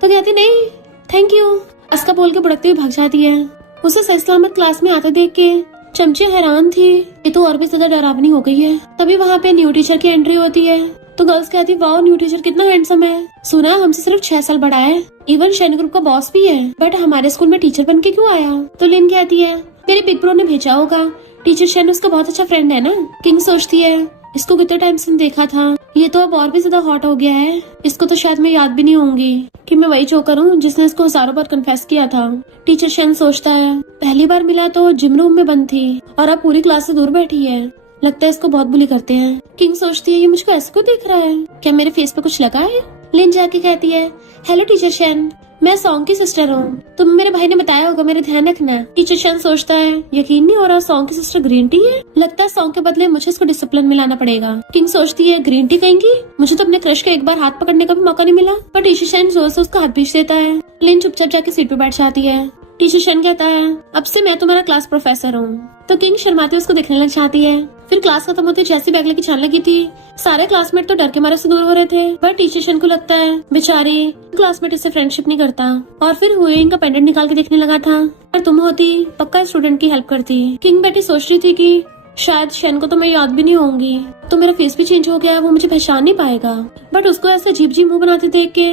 तो कहती नहीं थैंक यू, अस्का बोल के बुड़कती हुई भाग जाती है। उसे सही सलामत क्लास में आते देख के चमची हैरान थी, ये तो और भी ज्यादा डरावनी हो गई है। तभी वहाँ पे न्यू टीचर की एंट्री होती है तो गर्ल्स कहती वाओ न्यू टीचर कितना हैंडसम है, सुना हमसे सिर्फ 6 साल बड़ा है, इवन शेन ग्रुप का बॉस भी है, बट हमारे स्कूल में टीचर बन के क्यों आया। तो लिन कहती है मेरे बिग ब्रो ने भेजा होगा, टीचर शेन उसका बहुत अच्छा फ्रेंड है ना। किंग सोचती है इसको कितने टाइम से देखा था, ये तो अब और भी ज्यादा हॉट हो गया है, इसको तो शायद मैं याद भी नहीं होंगी कि मैं वही जोकर हूँ जिसने इसको हजारों बार कन्फेस किया था। टीचर शेन सोचता है पहली बार मिला तो जिम रूम में बंद थी और अब पूरी क्लास से दूर बैठी है, लगता है इसको बहुत बुली करते हैं। किंग सोचती है ये मुझको ऐसे क्यों देख रहा है, क्या मेरे फेस पे कुछ लगा है। लिन जाके कहती है हेलो टीचर शेन, मैं सॉन्ग की सिस्टर हूँ, तुम मेरे भाई ने बताया होगा, मेरे ध्यान रखना। टीचर शेन सोचता है यकीन नहीं हो रहा सॉन्ग की सिस्टर ग्रीन टी है, लगता है सॉन्ग के बदले मुझे इसको डिसिप्लिन में लाना पड़ेगा। किंग सोचती है ग्रीन टी कहेंगी, मुझे तो अपने क्रश का एक बार हाथ पकड़ने का भी मौका नहीं मिला। पर टीचर शेन जोर से उसका हाथ भींच देता है। लिन चुपचाप जाके सीट पे बैठ जाती है। टीचर शेन कहता है अब से मैं तुम्हारा क्लास प्रोफेसर हूँ। तो किंग शर्माते उसको देखने लग जाती है। फिर क्लास खत्म होते जैसी बैग लेके छान लगी थी, सारे क्लासमेट तो डर के मारे से दूर हो रहे थे, पर टीचर शेन को लगता है बेचारी क्लासमेट इससे फ्रेंडशिप नहीं करता। और फिर हुए इनका पेंडेंट निकाल के देखने लगा था, पर तुम होती पक्का स्टूडेंट की हेल्प करती। किंग बेटी सोच रही थी कि शायद शेन को तो मैं याद भी नहीं होंगी, तो मेरा फेस भी चेंज हो गया, वो मुझे पहचान नहीं पाएगा। बट उसको ऐसे अजीब अजीब मुंह बनाते देख के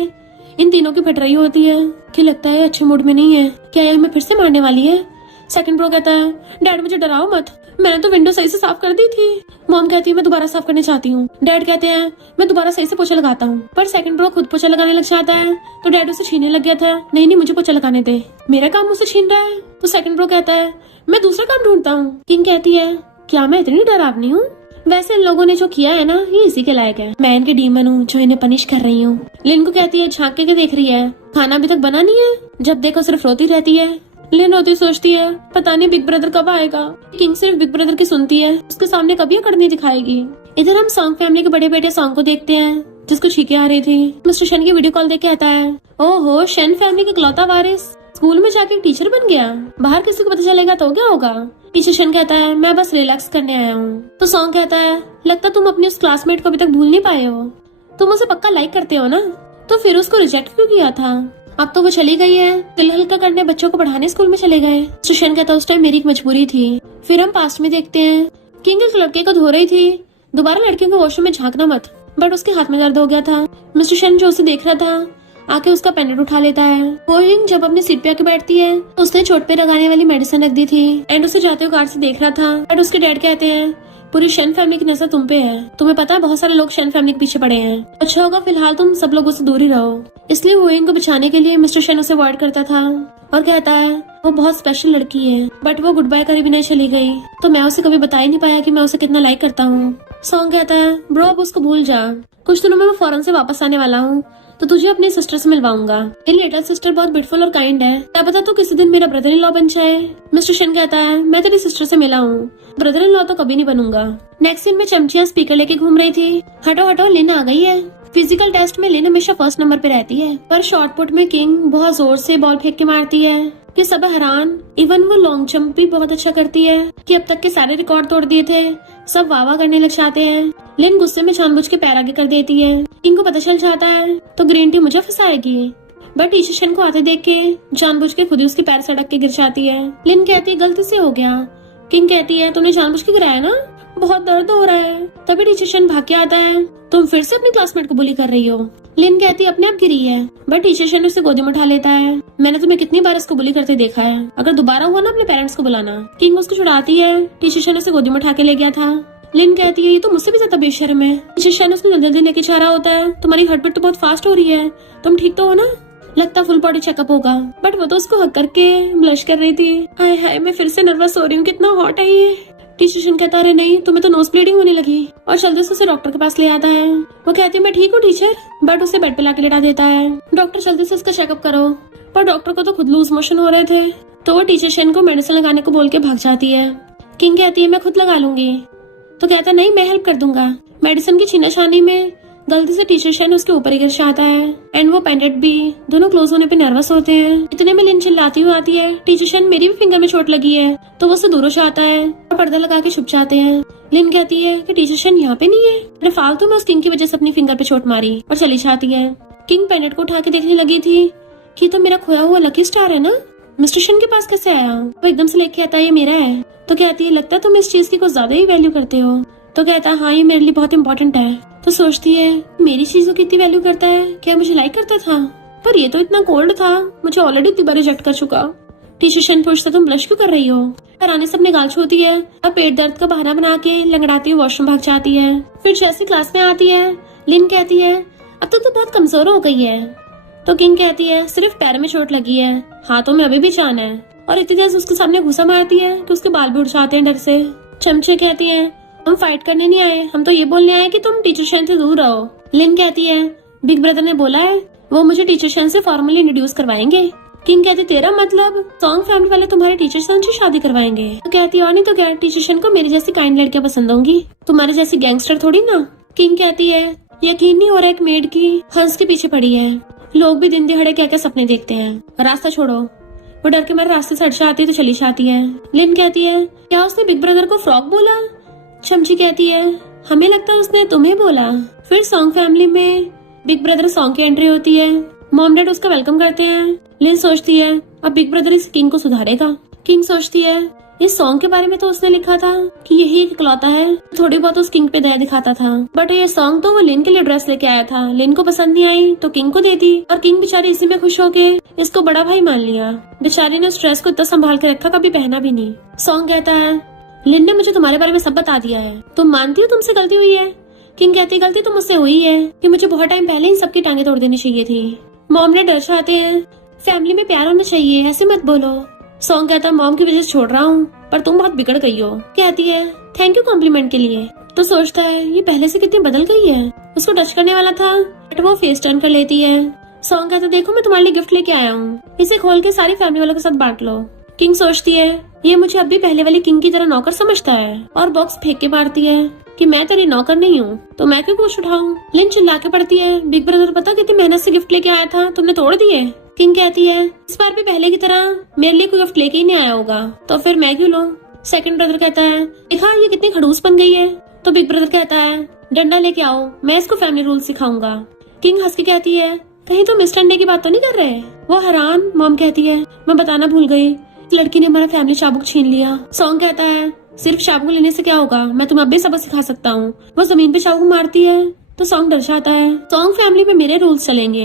इन तीनों की फट रही होती है कि लगता है अच्छे मूड में नहीं है, क्या ये हमें फिर से मारने वाली है। सेकंड ब्रो कहता है डैड मुझे डराओ मत, मैंने तो विंडो सही से साफ कर दी थी। मॉम कहती है मैं दोबारा साफ करने चाहती हूँ। डैड कहते हैं मैं दोबारा सही से पोछा लगाता हूँ। पर सेकंड ब्रो खुद पोछा लगाने लग जाता है तो डैड उसे छीनने लग गया था। नहीं नहीं मुझे पोछा लगाने दे, मेरा काम मुझसे छीन रहा है। तो सेकंड ब्रो कहता है मैं दूसरा काम ढूंढता हूँ। किंग कहती है क्या मैं इतनी डरावनी हूँ, वैसे इन लोगों ने जो किया है ना ये इसी के लायक है, मैं इनके डीमन हूँ जो इन्हें पनिश कर रही हूँ। लिन को कहती है झांक के देख रही है, खाना अभी तक बना नहीं है, जब देखो सिर्फ रोती रहती है। लिन रोती सोचती है पता नहीं बिग ब्रदर कब आएगा। किंग सिर्फ बिग ब्रदर की सुनती है, उसके सामने कभी अकड़ नहीं दिखाएगी। इधर हम सॉन्ग फैमिली के बड़े बेटे सॉन्ग को देखते हैं जिसको छींके आ रही थी। मिस्टर शेन की वीडियो कॉल देख के कहता है ओहो शेन फैमिली का इकलौता वारिस स्कूल में जाके टीचर बन गया, बाहर किसी को पता चलेगा तो क्या होगा। टीचर शेन कहता है मैं बस रिलैक्स करने आया हूँ। तो सॉन्ग कहता है लगता तुम अपनी उस क्लासमेट को अभी तक भूल नहीं पाए हो, तुम उसे पक्का लाइक करते हो ना, तो फिर उसको रिजेक्ट क्यों किया था। अब तो वो चली गई है, दिल हल्का करने बच्चों को पढ़ाने स्कूल में चले गए। सुशन कहता उस टाइम मेरी एक मजबूरी थी। फिर हम पास्ट में देखते हैं किंग एक लड़के को धो रही थी, दोबारा लड़के को वॉशरूम में झांकना मत, बट उसके हाथ में दर्द हो गया था। मिस्टर शन जो उसे देख रहा था आके उसका पेंडेंट उठा लेता है। वो जब अपनी सीट पे आके बैठती है तो उसने चोट पे लगाने वाली मेडिसिन रख दी थी एंड उसे जाते हुए गार्ड से देख रहा था। बट उसके डैड कहते हैं पूरी शेन फैमिली की नजर तुम पे है, तुम्हें पता है बहुत सारे लोग शेन फैमिली के पीछे पड़े हैं, अच्छा होगा फिलहाल तुम सब लोगों से दूर ही रहो। इसलिए वुइंग को बचाने के लिए मिस्टर शेन उसे अवॉइड करता था और कहता है वो बहुत स्पेशल लड़की है, बट वो गुड बाय करे भी नहीं चली गई, तो मैं उसे कभी बता ही नहीं पाया कि मैं उसे कितना लाइक करता हूँ। सॉन्ग कहता है ब्रो अब उसको भूल जा, कुछ दिनों में मैं फौरन से वापस आने वाला हूँ, तो तुझे अपनी सिस्टर से मिलवाऊंगा। मेरी लिटिल सिस्टर बहुत ब्यूटीफुल और काइंड है, क्या पता तू किसी दिन मेरा ब्रदर इन लॉ बन जाए। मिस्टर शन कहता है मैं तेरी सिस्टर से मिला हूँ, ब्रदर इन लॉ तो कभी नहीं बनूंगा। नेक्स्ट सीन में चमचियां स्पीकर लेके घूम रही थी। हटो हटो, लिन आ गई है। फिजिकल टेस्ट में लिन हमेशा फर्स्ट नंबर पे रहती है, पर शॉटपुट में किंग बहुत जोर से बॉल फेंक के मारती है कि सब हैरान। इवन वो लॉन्ग जंप भी बहुत अच्छा करती है कि अब तक के सारे रिकॉर्ड तोड़ दिए थे। सब वाह वाह करने लग जाते हैं। लिन गुस्से में जानबूझ के पैर आगे कर देती है। किंग को पता चल जाता है तो ग्रीन टी मुझे फंसाएगी, बट टीचर शन को आते देख के जानबूझ के खुद ही उसके पैर सड़क के गिर जाती है। लिन कहती है गलती से हो गया। किंग कहती है तूने जानबूझ के गिराया ना, बहुत दर्द हो रहा है। तभी टीचर शन भाग के आता है, तुम फिर से अपनी क्लासमेट को बुली कर रही हो। लिन कहती है अपने आप गिरी है, बट टीचर शन उसे गोदी में उठा लेता है। मैंने तुम्हें कितनी बार इसको बुली करते देखा है, अगर दोबारा हुआ ना अपने पेरेंट्स को बुलाना। किंग उसको छुड़ाती है, टीचर शन उसे गोदी में उठा के ले गया था। लिन कहती है ये तो मुझसे भी ज्यादा बेशर्म है। टीचर शन उसको जल्दी जल्दी लेके जा रहा होता है, तुम्हारी हार्ट बीट तो बहुत फास्ट हो रही है, तुम ठीक तो हो ना, लगता फुल बॉडी चेकअप होगा। बट वो तो उसको हक करके ब्लश कर रही थी। हाय हाय मैं फिर से नर्वस हो रही हूँ, कितना हॉट है ये। टीचर शन कहता है नहीं तुम्हें तो नोज ब्लीडिंग होने लगी, और जल्दी से उसे डॉक्टर के पास ले आता है। वो कहती है मैं ठीक हूँ टीचर, बट उसे बेड पे लाके लेटा देता है। डॉक्टर जल्दी से इसका चेकअप करो, पर डॉक्टर को तो खुद लूज मोशन हो रहे थे, तो वो टीचर शन को मेडिसिन लगाने को बोल के भाग जाती है। किंग कहती है मैं खुद लगा लूंगी, तो कहता नहीं मैं हेल्प कर दूंगा। मेडिसिन की छीनाछानी में गलती से टीचर शन उसके ऊपर ही गिर जाता है, एंड वो पेंडेंट भी। दोनों क्लोज होने पे नर्वस होते हैं। इतने में लिन चिल्लाती हुई आती है, टीचर शन मेरी भी फिंगर में चोट लगी है, तो वो उससे दूर हो जाता है और पर्दा लगा के छुप जाते हैं। लिन कहती है कि टीचर शन यहाँ पे नहीं है, मैंने फालतू में उस किंग की वजह से अपनी फिंगर पे चोट मारी, और चली जाती है। किंग पेंडेंट को उठा के देखने लगी थी कि तो मेरा खोया हुआ लकी स्टार है ना, मिस्टर शन के पास कैसे आया। वो एकदम से लेके आता है ये मेरा है, तो कहती है लगता है तुम इस चीज की कुछ ज्यादा ही वैल्यू करते हो। तो कहता है हाँ ये मेरे लिए बहुत इंपॉर्टेंट है। तो सोचती है मेरी चीजों की इतनी वैल्यू करता है, क्या मुझे लाइक करता था, पर ये तो इतना कोल्ड था, मुझे ऑलरेडी इतनी बार रिजेक्ट कर चुका। टीचर शन पूछता तुम ब्लश क्यों कर रही हो। रानी से अपने गाल छूती है, अब पेट दर्द का बहाना बना के लंगड़ाती हुई वॉशरूम भाग जाती है। फिर जैसे क्लास में आती है, लिन कहती है अब तो बहुत कमजोर हो गई है। तो किंग कहती है सिर्फ पैर में चोट लगी है, हाथों में अभी भी जान है, और इतनी देर उसके सामने घुसा मारती है कि उसके बाल भी उड़ जाते हैं डर से। चमचे कहती है हम फाइट करने नहीं आए, हम तो ये बोलने आए कि तुम टीचर शन से दूर रहो। लिन कहती है बिग ब्रदर ने बोला है वो मुझे टीचर शन से फॉर्मली इंट्रोड्यूस करवाएंगे। किंग कहती तेरा मतलब सॉन्ग फैमिली वाले तुम्हारे टीचर शन से शादी करवाएंगे। तो कहती है और नहीं तो क्या, टीचर शन को मेरी जैसी काइंड लड़कियां पसंद होंगी, तुम्हारे जैसी गैंगस्टर थोड़ी ना। किंग कहती है यकीन नहीं हो रहा एक मेड की हंस के पीछे पड़ी है, लोग भी दिन दिहाड़े क्या क्या सपने देखते हैं, रास्ता छोड़ो। वो डर के मेरे रास्ते से हट जाती है तो चली जाती है। लिन कहती है क्या उसने बिग ब्रदर को फ्रॉक बोला। चमची कहती है हमें लगता है उसने तुम्हें बोला। फिर सॉन्ग फैमिली में बिग ब्रदर सॉन्ग की एंट्री होती है, मॉम डैड उसका वेलकम करते हैं। लिन सोचती है अब बिग ब्रदर इस किंग को सुधारेगा। किंग सोचती है इस सॉन्ग के बारे में तो उसने लिखा था कि यही एक इकलौता है थोड़ी बहुत उस किंग पे दया दिखाता था, बट ये सॉन्ग तो वो लिन के लिए ड्रेस लेके आया था, लिन को पसंद नहीं आई तो किंग को दे दी, और किंग बेचारी इसी में खुश होके इसको बड़ा भाई मान लिया। बेचारी ने उस ड्रेस को इतना संभाल के रखा, कभी पहना भी नहीं। सॉन्ग कहता है लिन ने मुझे तुम्हारे बारे में सब बता दिया है, तुम मानती हो तुमसे गलती हुई है। किंग कहती गलती तो मुझसे हुई है कि मुझे बहुत टाइम पहले ही सबकी टांगे तोड़ देनी चाहिए थी। मॉम ने डर जाते हैं, फैमिली में प्यार होना चाहिए, ऐसे मत बोलो। सॉन्ग कहता मॉम की वजह से छोड़ रहा हूँ, पर तुम बहुत बिगड़ गई हो। कहती है थैंक यू कॉम्प्लीमेंट के लिए। तो सोचता है ये पहले से कितनी बदल गई है, उसको टच करने वाला था बट वो फेस टर्न कर लेती है। सॉन्ग कहता देखो मैं तुम्हारे लिए गिफ्ट लेके आया हूँ, इसे खोल के सारी फैमिली वालों के साथ बांट लो। किंग सोचती है ये मुझे अब भी पहले वाली किंग की तरह नौकर समझता है, और बॉक्स फेंक के मारती है कि मैं तेरी नौकर नहीं हूँ तो मैं क्यों कुछ उठाऊं। लिन चिल्ला के पड़ती है बिग ब्रदर पता कितनी मेहनत से गिफ्ट लेके आया था, तुमने तोड़ दिए। किंग कहती है इस बार भी पहले की तरह मेरे लिए कोई गिफ्ट लेके ही नहीं आया होगा, तो फिर मैं क्यों लूं। सेकंड ब्रदर कहता है देखा ये कितनी खड़ूस बन गई है। तो बिग ब्रदर कहता है डंडा लेके आओ, मैं इसको फैमिली रूल सिखाऊंगा। किंग हंस के कहती है कहीं तुम इस डंडे की बात तो नहीं कर रहे। वो हैरान। मॉम कहती है मैं बताना भूल गई, लड़की ने हमारा फैमिली चाबुक छीन लिया। सॉन्ग कहता है सिर्फ चाबुक लेने से क्या होगा, मैं तुम्हें अब भी सबक सिखा सकता हूँ। वो जमीन पे चाबुक मारती है तो सॉन्ग डर जाता है। सॉन्ग फैमिली में मेरे रूल्स चलेंगे।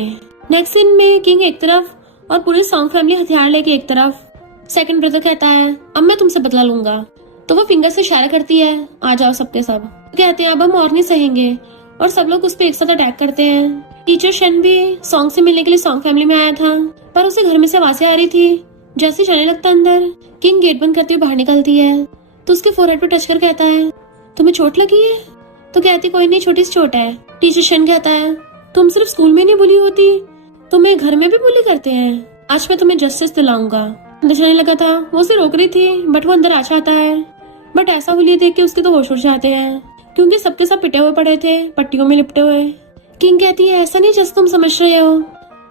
नेक्स्ट सीन में किंग एक तरफ और पूरी सॉन्ग फैमिली हथियार लेके एक तरफ। सेकंड ब्रदर कहता है अब मैं तुमसे बदला लूंगा, तो वो फिंगर से इशारा करती है आ जाओ सबके सब। कहते हैं अब हम और नहीं सहेंगे, और सब लोग उस पर एक साथ अटैक करते हैं। टीचर शन भी सॉन्ग से मिलने के लिए सॉन्ग फैमिली में आया था, पर उसे घर में से आवाजें आ रही थी। जैसे जाने लगता अंदर, किंग गेट बंद करते हुए बाहर निकलती है तो उसके फोरहेड पे टच कर कहता है तुम्हें चोट लगी है। तो कहती कोई नहीं छोटी सी चोट है। टीचर शन कहता है तुम सिर्फ स्कूल में नहीं बुली होती, तुम्हें घर में भी बुली करते हैं। आज मैं तुम्हें जस्टिस दिलाऊंगा। अंदर जाने लगा था, वो उसे रोक रही थी बट वो अंदर आ जाता है। बट ऐसा हुलिया देख के उसके तो होश उड़ जाते हैं क्योंकि सबके सब पिटे हुए पड़े थे, पट्टियों में लिपटे हुए। किंग कहती है ऐसा नहीं जैसे तुम समझ रहे हो,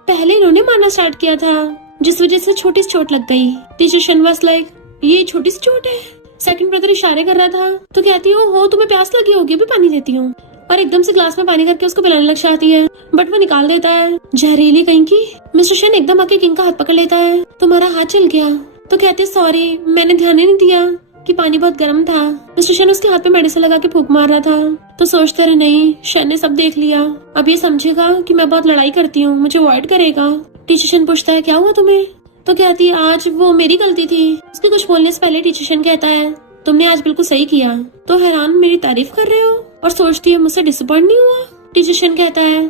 पहले इन्होंने मारना स्टार्ट किया था जिस वजह से छोटी सी चोट लग गई। टीचर शन वाज लाइक ये छोटी सी चोट है। सेकंड ब्रदर इशारे कर रहा था तो कहती हो तुम्हें प्यास लगी होगी, भी पानी देती हूँ। और एकदम से ग्लास में पानी करके उसको पिलाने लग जाती है बट वो निकाल देता है, जहरीली कहीं की। मिस्टर शन एकदम आके किंग का हाथ पकड़ लेता है, तुम्हारा हाथ चल गया। तो कहते सॉरी मैंने ध्यान ही नहीं दिया कि पानी बहुत गर्म था। मिस्टर शन उसके हाथ पे मेडिसिन लगा के फूंक मार रहा था तो सोचते रहे नहीं शन ने सब देख लिया, अब ये समझेगा कि मैं बहुत लड़ाई करती हूँ, मुझे अवॉइड करेगा। टीचर शन पूछता है क्या हुआ तुम्हें, तो कहती है आज वो मेरी गलती थी। उसके कुछ बोलने से पहले टीचर शन कहता है तुमने आज बिल्कुल सही किया। तो हैरान मेरी तारीफ कर रहे हो और सोचती है मुझसे डिसअपॉइंट नहीं हुआ। टीचर शन कहता है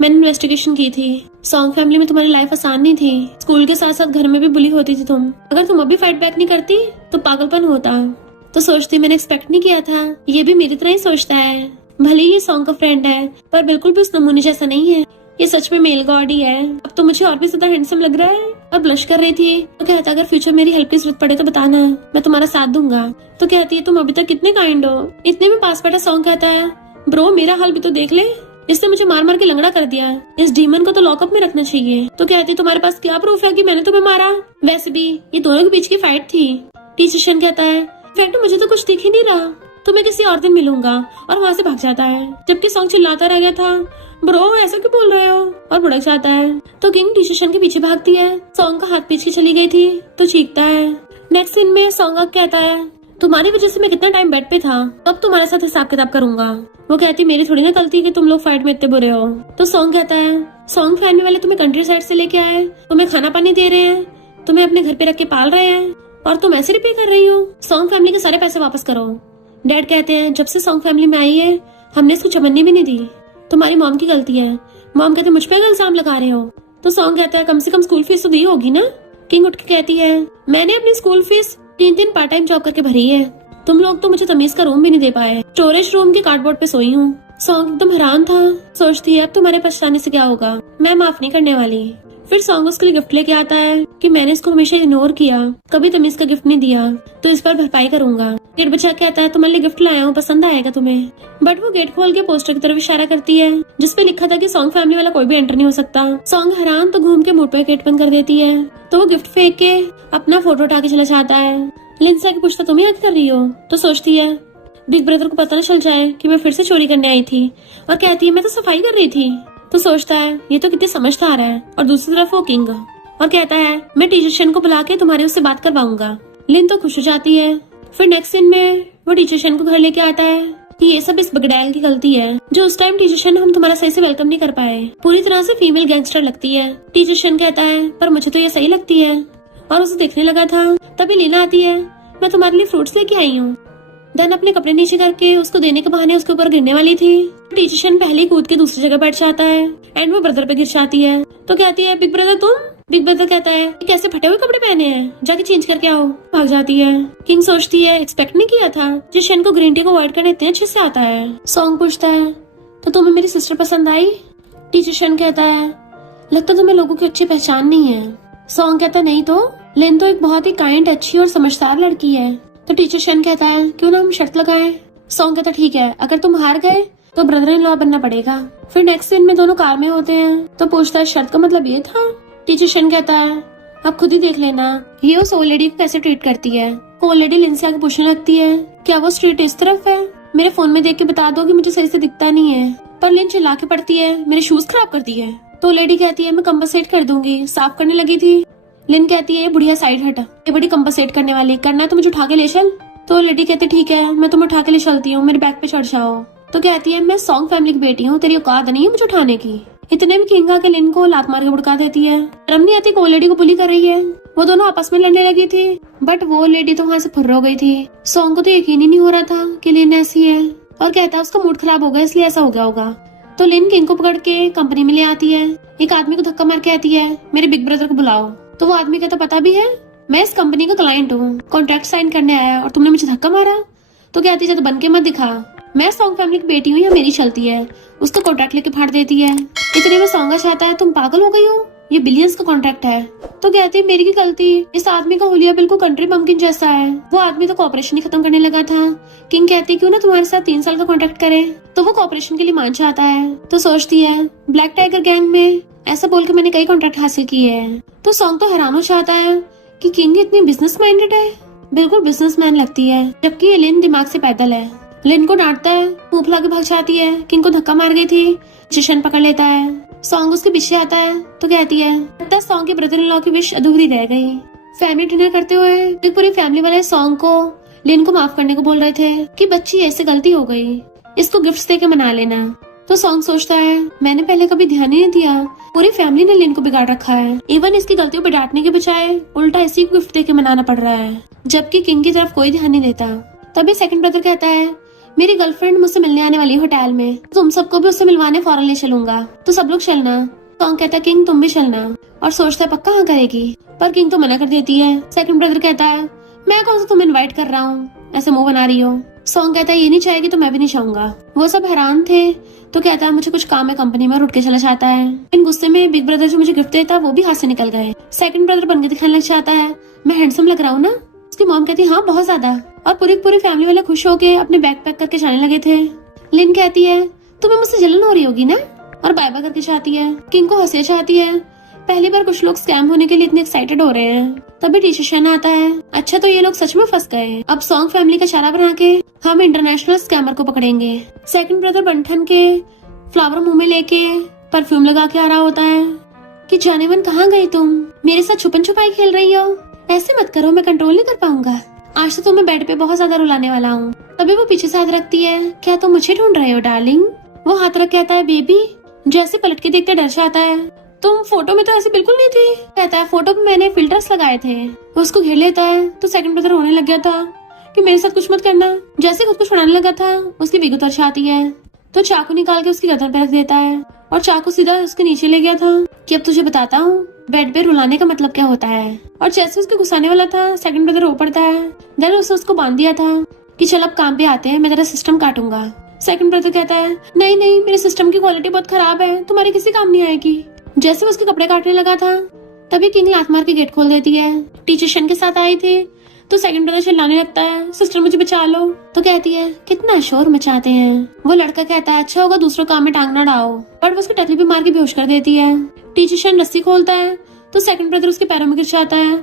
मैंने इन्वेस्टिगेशन की थी, सॉन्ग फैमिली में तुम्हारी लाइफ आसान नहीं थी, स्कूल के साथ साथ घर में भी बुली होती थी तुम, अगर तुम अभी फाइट बैक नहीं करती तो पागलपन होता। तो सोचती मैंने एक्सपेक्ट नहीं किया था, ये भी मेरी तरह ही सोचता है। भले ही ये सॉन्ग का फ्रेंड है पर बिल्कुल भी उस नमूने जैसा नहीं है, ये सच में मेल गॉड ही है। अब तो मुझे और भी ज्यादा हैंडसम लग रहा है। और ब्लश कर रही थी तो कहता अगर फ्यूचर मेरी हेल्प की जरूरत पड़े तो बताना, मैं तुम्हारा साथ दूंगा। तो कहती है तुम अभी तक कितने काइंड हो। इतने में पास बैठा सॉन्ग कहता है ब्रो मेरा हाल भी तो देख ले, इसने मुझे मार मार के लंगड़ा कर दिया, इस डीमन को तो लॉकअप में रखना चाहिए। तो कहती है तुम्हारे पास क्या प्रूफ है कि मैंने तुम्हें मारा, वैसे भी ये दोनों के बीच की फाइट थी। टीचर शन कहता है फैक्ट मुझे तो कुछ दिख ही नहीं रहा, तो मैं किसी और दिन मिलूंगा, और वहाँ से भाग जाता है। जबकि सॉन्ग चिल्लाता रह गया था ब्रो ऐसा क्यों बोल रहे हो, और भड़क जाता है। तो किंग टीचर शन के पीछे भागती है, सॉन्ग का हाथ पीछे चली गई थी तो चीखता है। नेक्स्ट सीन में सॉन्ग कहता है तुम्हारी वजह से मैं कितना टाइम बेड पे था, अब तुम्हारे साथ हिसाब किताब करूंगा। वो कहती मेरी थोड़ी ना गलती कि तुम लोग फाइट में इतने बुरे हो। तो सॉन्ग कहता है सॉन्ग फैमिली वाले तुम्हें कंट्री साइड से लेके आए, तुम्हें खाना पानी दे रहे हैं, तुम्हें अपने घर पे रख के पाल रहे हैं, और तुम ऐसे रिपे कर रही हो। सॉन्ग फैमिली के सारे पैसे वापस करो। डैड कहते हैं जब से सॉन्ग फैमिली में आई है हमने इसको चमन्नी भी नहीं दी, तुम्हारी मॉम की गलती है। मॉम कहते मुझ पे इल्जाम लगा रहे हो। तो सॉन्ग कहता है कम से कम स्कूल फीस तो दी होगी ना। किंग उठ के कहती है मैंने अपनी school fees 3 part time job करके भरी है, तुम लोग तो मुझे तमीज का रूम भी नहीं दे पाए, स्टोरेज रूम के कार्डबोर्ड पे सोई हूँ। सॉन्ग एकदम हैरान था, सोचती है अब तुम्हारे पछताने से क्या होगा, मैं माफ नहीं करने वाली। फिर सॉन्ग उसके लिए गिफ्ट लेके आता है कि मैंने इसको हमेशा इग्नोर किया, कभी तमीज का गिफ्ट नहीं दिया, तो इस पर भरपाई करूंगा। गेट बचा कहता है तुम्हारे लिए गिफ्ट लाया हूँ, पसंद आएगा तुम्हें। बट वो गेट खोल के पोस्टर की तरफ इशारा करती है जिसपे लिखा था कि सॉन्ग फैमिली वाला कोई भी एंटर नहीं हो सकता। सॉन्ग हैरान तो घूम के मुड़ पे गेट बंद कर देती है, तो वो गिफ्ट फेंक के अपना फोटो उठा के चला जाता है। लिंसा की पूछता तुम याद कर रही हो, तो सोचती है बिग ब्रदर को पता न चल जाए कि मैं फिर से चोरी करने आई थी, और कहती है मैं तो सफाई कर रही थी। तो सोचता है ये तो कितने समझदार है। और दूसरी तरफ वो किंग और कहता है मैं टीचर शन को बुला के तुम्हारे उससे बात करवाऊंगा। लिन तो खुश हो जाती है। फिर नेक्स्ट सीन में वो टीचर शन को घर लेके आता है कि ये सब इस बगडैल की गलती है, जो उस टाइम टीचर शन हम तुम्हारा सही से वेलकम नहीं कर पाए, पूरी तरह से फीमेल गैंगस्टर लगती है। टीचर शन कहता है पर मुझे तो ये सही लगती है, और उसे देखने लगा था। तभी लीना आती है मैं तुम्हारे लिए फ्रूट्स लेके आई हूँ। देन अपने कपड़े नीचे करके उसको देने के बहाने उसके ऊपर गिरने वाली थी। टीचर शन पहले ही कूद के दूसरी जगह बैठ जाता है एंड वो ब्रदर पे गिर जाती है। तो कहती है बिग ब्रदर तुम। बिग ब्रदर कहता है कैसे फटे हुए कपड़े पहने हैं, जाके चेंज करके आओ। भाग जाती है। किंग सोचती है एक्सपेक्ट नहीं किया था जिस शन को ग्रीन टी को अवॉइड करना इतने अच्छे से आता है। सॉन्ग पूछता है तो तुम्हें मेरी सिस्टर पसंद आई। टीचर शन कहता है लगता तुम्हें लोगों की अच्छी पहचान नहीं है। सॉन्ग कहता नहीं तो लिन तो एक बहुत ही काइंड, अच्छी और समझदार लड़की है। तो टीचर शन कहता है क्यों ना हम शर्त लगाएं। सॉन्ग कहता ठीक है, अगर तुम हार गए तो ब्रदर इन लॉ बनना पड़ेगा। फिर नेक्स्ट सीन में दोनों कार में होते हैं। तो पूछता है शर्त का मतलब ये था। टीचर शन कहता है आप खुद ही देख लेना ये उस ओल्ड लेडी को कैसे ट्रीट करती है। ओल्ड लेडी लिन से आगे पूछने लगती है क्या वो स्ट्रीट इस तरफ है, मेरे फोन में देख के बता दो कि मुझे सही से दिखता नहीं है। पर लिन चिल्ला के पड़ती है मेरे शूज खराब कर दिए। तो लेडी कहती है मैं कंपनसेट कर दूंगी, साफ करने लगी थी। लिन कहती है बुढ़िया साइड हट, ये बड़ी कंपनसेट करने वाली, करना तो मुझे उठा के ले चल। तो लेडी कहती ठीक है मैं तुम्हें उठा के ले चलती हूँ, मेरे बैग पे चढ़ जाओ। तो कहती है मैं सॉन्ग फैमिली की बेटी हूँ, तेरी औकात नहीं है मुझे उठाने की। इतने में किंग आके लिन को लात मार के भड़का देती है। शर्म नहीं आती को लेडी को बुली कर रही है। वो दोनों आपस में लड़ने लगी थी बट वो लेडी तो वहाँ से फुर्र हो गई थी। सॉन्ग को तो यकीन ही नहीं हो रहा था कि लिन ऐसी है, और कहता है उसका मूड खराब हो गया इसलिए ऐसा हो गया होगा। तो लिन किंग को पकड़ के कंपनी में ले आती है। एक आदमी को धक्का मार के आती है मेरे बिग ब्रदर को बुलाओ। तो वो आदमी का तो पता भी है मैं इस कंपनी का क्लाइंट हूँ, कॉन्ट्रैक्ट साइन करने आया और तुमने मुझे धक्का मारा। तो कहती है तो बन के मत दिखा, मैं सॉन्ग फैमिली की बेटी हूँ या मेरी चलती है, उसको कॉन्ट्रैक्ट लेके फाड़ देती है। इतने में सॉन्ग चाहता है तुम पागल हो गई हो, ये बिलियंस का कॉन्ट्रैक्ट है। तो कहती है मेरी की गलती, इस आदमी का हुलिया बिल्कुल कंट्री बम्किन जैसा है। वो आदमी तो कॉपरेशन ही खत्म करने लगा था। किंग कहती क्यों ना तुम्हारे साथ 3 साल का कॉन्ट्रैक्ट करे। तो वो कॉपरेशन के लिए मान चाहता है। तो सोचती है ब्लैक टाइगर गैंग में ऐसा बोल के मैंने कई कॉन्ट्रैक्ट हासिल किए हैं। तो सॉन्ग तो हैरान हो जाता है कि किंग इतनी बिजनेस माइंडेड है, बिल्कुल बिजनेसमैन लगती है, जबकि ये लिन दिमाग से पैदल है। लिन को डांटता है, मुंह फुला के भाग जाती है। किंग को धक्का मार गई थी, जिशन पकड़ लेता है। सॉन्ग उसके पीछे आता है तो कहती है लगता है सॉन्ग के ब्रदर इन लॉ की विश अधूरी रह गई। फैमिली डिनर करते हुए पूरी फैमिली वाले सॉन्ग को लिन को माफ करने को बोल रहे थे कि बच्ची ऐसे गलती हो गई, इसको गिफ्ट्स देके मना लेना। तो सॉन्ग सोचता है मैंने पहले कभी ध्यान ही नहीं दिया, पूरी फैमिली ने लिन को बिगाड़ रखा है। इवन इसकी गलतियों पे डांटने के बजाय उल्टा इसी को गिफ्ट देके मनाना पड़ रहा है, जबकि किंग की तरफ कोई ध्यान नहीं देता। तभी सेकंड ब्रदर कहता है मेरी गर्लफ्रेंड मुझसे मिलने आने वाली है होटल में, तुम सबको भी उससे मिलवाने फौरन ले चलूंगा, तो सब लोग चलना। सॉन्ग कहता है किंग तुम भी चलना, और सोचता है पक्का हाँ करेगी, पर किंग तो मना कर देती है। सेकंड ब्रदर कहता है मैं कौन सा तुम्हें इनवाइट कर रहा हूँ, ऐसे मुंह बना रही हो। सॉन्ग कहता है ये नहीं चाहेगी तो मैं भी नहीं चाहूंगा। वो सब हैरान थे। तो कहता है मुझे कुछ काम है कंपनी में, और उठ के चला जाता है। इन गुस्से में बिग ब्रदर जो मुझे गिफ्ट देता वो भी हाथ से निकल गए। सेकंड ब्रदर बनके दिखाने लग जाता है मैं हैंडसम लग रहा हूँ ना। उसकी मॉम कहती है हाँ बहुत ज्यादा, और पूरी फैमिली वाले खुश होके अपने बैग पैक करके जाने लगे थे। लिन कहती है तुम्हें मुझसे जलन हो रही होगी ना, और बाय बाय करके जाती है। किंग को हंसी चाहती है, पहली बार कुछ लोग स्कैम होने के लिए इतने एक्साइटेड हो रहे हैं। तभी टीचर शन आता है, अच्छा तो ये लोग सच में फंस गए। अब सॉन्ग फैमिली का चारा बना के हम इंटरनेशनल स्कैमर को पकड़ेंगे। सेकंड ब्रदर बंठन के फ्लावर मुंह में लेके परफ्यूम लगा के आ रहा होता है कि जाने मन कहाँ गई तुम, मेरे साथ छुपन छुपाई खेल रही हो, ऐसे मत करो मैं कंट्रोल नहीं कर पाऊंगा, आज तो तुम्हें बेड पे बहुत ज्यादा रुलाने वाला हूँ। तभी वो पीछे से हाथ रखती है, क्या तुम मुझे ढूंढ रहे हो डार्लिंग। वो हाथ रख कहता है बेबी, जैसे पलट के देखते डर जाता है, तुम फोटो में तो ऐसे बिल्कुल नहीं थी। कहता है फोटो पे मैंने फिल्टर्स लगाए थे। वो उसको घेर लेता है तो सेकंड ब्रदर रोने लग गया था कि मेरे साथ कुछ मत करना। जैसे खुद को छुड़ाने लगा था उसकी विग उतर जाती है, तो चाकू निकाल के उसकी गर्दन पे रख देता है, और चाकू सीधा उसके नीचे ले गया था कि अब तुझे बताता हूँ बेड पे रुलाने का मतलब क्या होता है। और जैसे उसके घुसाने वाला था सेकंड ब्रदर रो पड़ता है। देन उसने उसको बांध दिया था कि चल अब काम पे आते हैं, मैं तेरा सिस्टम काटूंगा। सेकंड ब्रदर कहता है नहीं नहीं मेरे सिस्टम की क्वालिटी बहुत खराब है, तुम्हारे किसी काम नहीं आएगी। जैसे वो उसके कपड़े काटने लगा था तभी किंग लात मार के गेट खोल देती है। टीचर शन के साथ आई थी तो सेकंड ब्रदर चिल्लाने लगता है सिस्टर मुझे बचा लो। तो कहती है कितना शोर मचाते हैं। वो लड़का कहता है अच्छा होगा दूसरों काम में टांग ना डालो, बट वो उसकी टकली भी मार के बेहोश कर देती है। टीचर शन रस्सी खोलता है तो सेकंड ब्रदर उसके पैरों में गिर जाता है।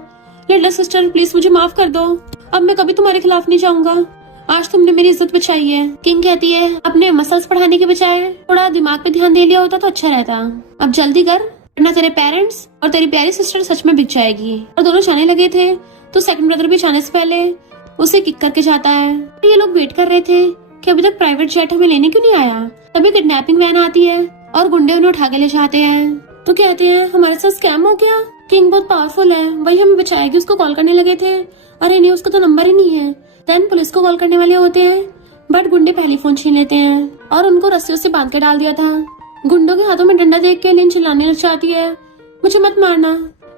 लिटिल सिस्टर प्लीज मुझे माफ कर दो, अब मैं कभी तुम्हारे खिलाफ नहीं जाऊंगा, आज तुमने मेरी इज्जत बचाई है। किंग कहती है अपने मसल्स पढ़ाने के बजाय थोड़ा दिमाग पे ध्यान दे लिया होता तो अच्छा रहता, अब जल्दी कर वरना तेरे पेरेंट्स और तेरी प्यारी सिस्टर सच में बिक जाएगी। और दोनों जाने लगे थे तो सेकंड ब्रदर भी जाने से पहले उसे किक करके जाता है। ये लोग वेट कर रहे थे कि अभी तक प्राइवेट जेट हमें लेने क्यों नहीं आया। तभी किडनैपिंग वैन आती है और गुंडे उन्हें उठा के ले जाते हैं। तो कहते हैं हमारे साथ स्कैम हो गया, किंग बहुत पावरफुल है, वही हमें बचाएगी, उसको कॉल करने लगे थे, अरे नहीं उसका तो नंबर ही नहीं है। देन पुलिस को कॉल करने वाले होते हैं बट गुंडे पहले फोन छीन लेते हैं और उनको रस्सियों से बांध के डाल दिया था। गुंडों के हाथों में डंडा देख के लिन चिल्लाने लग जाती है मुझे मत मारना।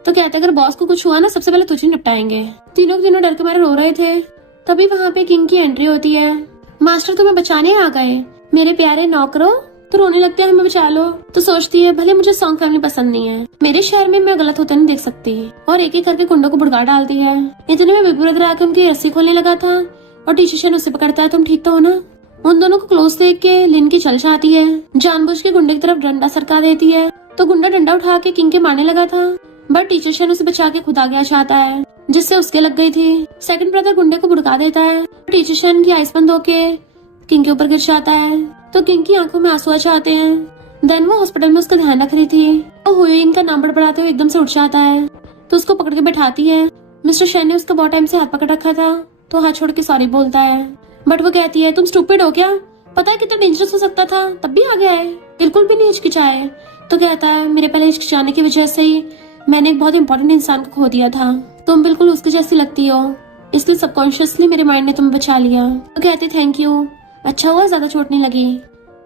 तो कहते अगर बॉस को कुछ हुआ ना सबसे पहले तुझे निपटाएंगे। तीनों के तीनों डर के मारे रो रहे थे। तभी वहाँ पे किंग की एंट्री होती है, मास्टर तुम्हें बचाने आ गए मेरे प्यारे नौकरों। तो रोने लगते हैं हमें बचा लो। तो सोचती है भले मुझे सॉन्ग फैमिली पसंद नहीं है, मेरे शहर में मैं गलत होते नहीं देख सकती, और एक एक करके गुंडों को भुड़का डालती है। इतने में बिग ब्रदर आकर उनकी रस्सी खोलने लगा था और टीचर शन उसे पकड़ता है तुम ठीक तो हो ना। उन दोनों को क्लोज देख के लिन की चल जाती है, जानबूझ के गुंडे की तरफ डंडा सरका देती है। तो गुंडा डंडा उठा के किंग के मारने लगा था बट टीचर शन उसे बचा के खुद आगे आ जाता है जिससे उसके लग गई थी। सेकंड ब्रदर गुंडे को भुड़का देता है, टीचर शन की आइस बंद होके किंग के ऊपर गिर जाता है। तो किंग की आंखों में आंसू आ जाते हैं। देन वो हॉस्पिटल में उसका ध्यान रख रही थी तो हुइंग का नाम बड़बड़ाते हुए एकदम से उठ जाता है तो उसको पकड़ के बैठाती है। मिस्टर शेन ने उसका बहुत टाइम से हाथ पकड़ रखा था तो हाथ छोड़ के सॉरी बोलता है बट वो कहती है तुम स्टूपिड हो क्या, पता है कितना डेंजरस हो सकता था तब भी आ गया है, बिल्कुल भी नहीं हिचकिचाए। तो कहता है मेरे पहले हिचकिचाने की वजह से ही मैंने एक बहुत इंपॉर्टेंट इंसान को खो दिया था, तुम बिल्कुल उसके जैसी लगती हो, इसलिए सबकॉन्शियसली मेरे माइंड ने तुम्हें बचा लिया। तो कहते थैंक यू, अच्छा हुआ ज्यादा चोट नहीं लगी,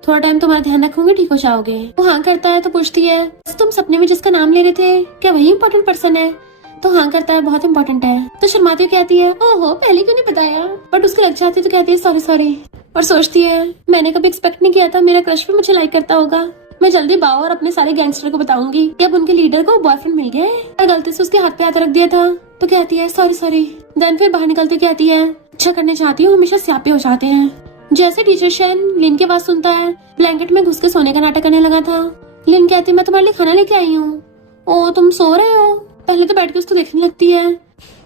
थोड़ा टाइम तुम्हारा ध्यान रखूंगी ठीक हो जाओगे। वो हाँ करता है तो पूछती है तुम सपने में जिसका नाम ले रहे थे क्या वही इंपॉर्टेंट पर्सन है। तो हाँ करता है बहुत इंपॉर्टेंट है। तो शर्माती कहती है ओहो पहले क्यों नहीं बताया, बट उसको लग जाती है तो कहती है सॉरी सॉरी। और सोचती है मैंने कभी एक्सपेक्ट नहीं किया था मेरा क्रश भी मुझे लाइक करता होगा। मैं जल्दी बाओ और अपने सारे गैंगस्टर को बताऊंगी कि अब उनके लीडर को बॉयफ्रेंड मिल गया है। मैं गलती से उसके हाथ पे हाथ रख दिया था। तो कहती है सॉरी सॉरी। देन फिर बाहर निकलते कहती है अच्छा करने चाहती हूँ हमेशा स्यापे हो जाते हैं। जैसे टीचर शेन लिन की आवाज सुनता है ब्लैंकेट में घुस के सोने का नाटक करने लगा था। लिन कहती मैं तुम्हारे लिए खाना लेके आई हूँ। ओ तुम सो रहे हो। पहले तो बैठ के उसको देखने लगती है।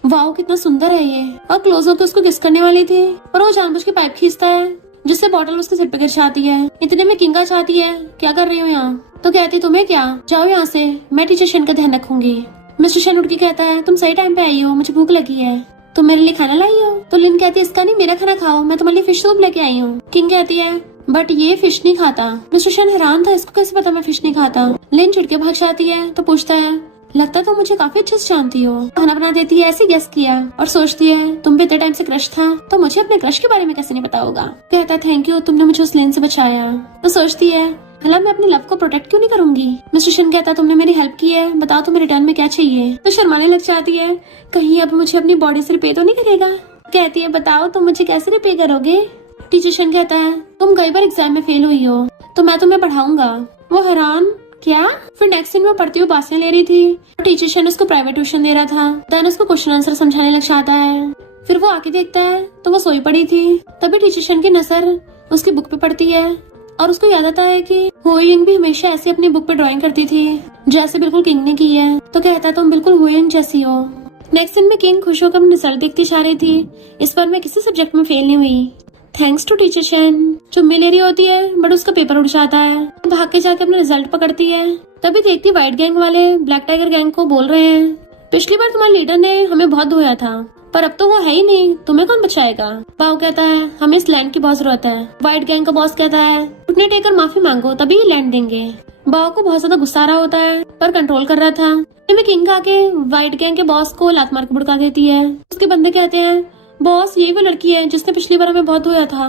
वाओ कितना सुंदर है ये। और क्लोज होकर उसको किस करने वाली थी और वो जानबूझ के पाइप खींचता है जिससे बॉटल उसके सिर पे गिर जाती है। इतने में किंगा चाहती है क्या कर रही हो यहाँ। तो कहती तुम्हें क्या जाओ यहाँ से मैं टीचर शेन का ध्यान रखूंगी। मिस्टर शेन उठ के कहता है तुम सही टाइम पे आई हो मुझे भूख लगी है। तुम मेरे लिए खाना लाई हो। तो लिन कहती है इसका नहीं मेरा खाना खाओ मैं तुम्हारे लिए फिश सूप लेके आई हूँ। किंग कहती है बट ये फिश नहीं खाता। मिस्टर शेन हैरान था इसको कैसे पता मैं फिश नहीं खाता। लिन चिढ़ के भाग जाती है तो पूछता है लगता तो मुझे काफी अच्छे से जानती हो। खाना बना देती है ऐसे गेस किया और सोचती है तुम भी इतने टाइम से क्रश था तो मुझे अपने क्रश के बारे में कैसे नहीं पता होगा। कहता है थैंक यू तुमने मुझे उस लेन से बचाया। तो सोचती है भला मैं अपनी लव को प्रोटेक्ट क्यों नहीं करूंगी। मिस्टर शेन कहता तुमने मेरी हेल्प की है बताओ तुम्हें रिटर्न में क्या चाहिए। तो शर्माने लग जाती है कहीं अब मुझे अपनी बॉडी से रिपे तो नहीं करेगा। कहती है बताओ तुम मुझे कैसे रिपे करोगे। टीचर शेन कहता है तुम कई बार एग्जाम में फेल हुई हो तो मैं तुम्हें पढ़ाऊंगा। वो हैरान क्या। फिर नेक्स्ट दिन में पढ़ती हुई बासें ले रही थी। टीचर शेन उसको प्राइवेट ट्यूशन दे रहा था। देन उसको क्वेश्चन आंसर समझाने लग जाता है। फिर वो आके देखता है तो वो सोई पड़ी थी। तभी टीचर शेन की नजर उसकी बुक पे पड़ती है और उसको याद आता है कि हो यिंग भी हमेशा ऐसे अपनी बुक पे ड्राइंग करती थी जैसे बिल्कुल किंग ने की है। तो कहता है तुम बिल्कुल हो यिंग जैसी हो। नेक्स्ट दिन में किंग खुश होकर अपनी रिजल्ट देखती जा रही थी। इस बार मैं किसी सब्जेक्ट में फेल नहीं हुई थैंक्स टू टीचर शेन। चुम्मी ले रही होती है बट उसका पेपर उड़ जाता है। भाग के जाके अपना रिजल्ट पकड़ती है। तभी देखती व्हाइट गैंग वाले ब्लैक टाइगर गैंग को बोल रहे हैं पिछली बार तुम्हारे लीडर ने हमें बहुत धोया था पर अब तो वो है ही नहीं तुम्हें कौन बचाएगा। बाओ कहता है हमें इस लैंड की बहुत जरूरत है। व्हाइट गैंग का बॉस कहता है घुटने टेकर माफी मांगो तभी लैंड देंगे। बाओ को बहुत ज्यादा गुस्सा आ रहा होता है पर कंट्रोल कर रहा था। में किंग आके व्हाइट गैंग के बॉस को लात मार के भुड़का देती है। उसके बंदे कहते हैं बॉस यही वो लड़की है जिसने पिछली बार हमें बहुत धोया था।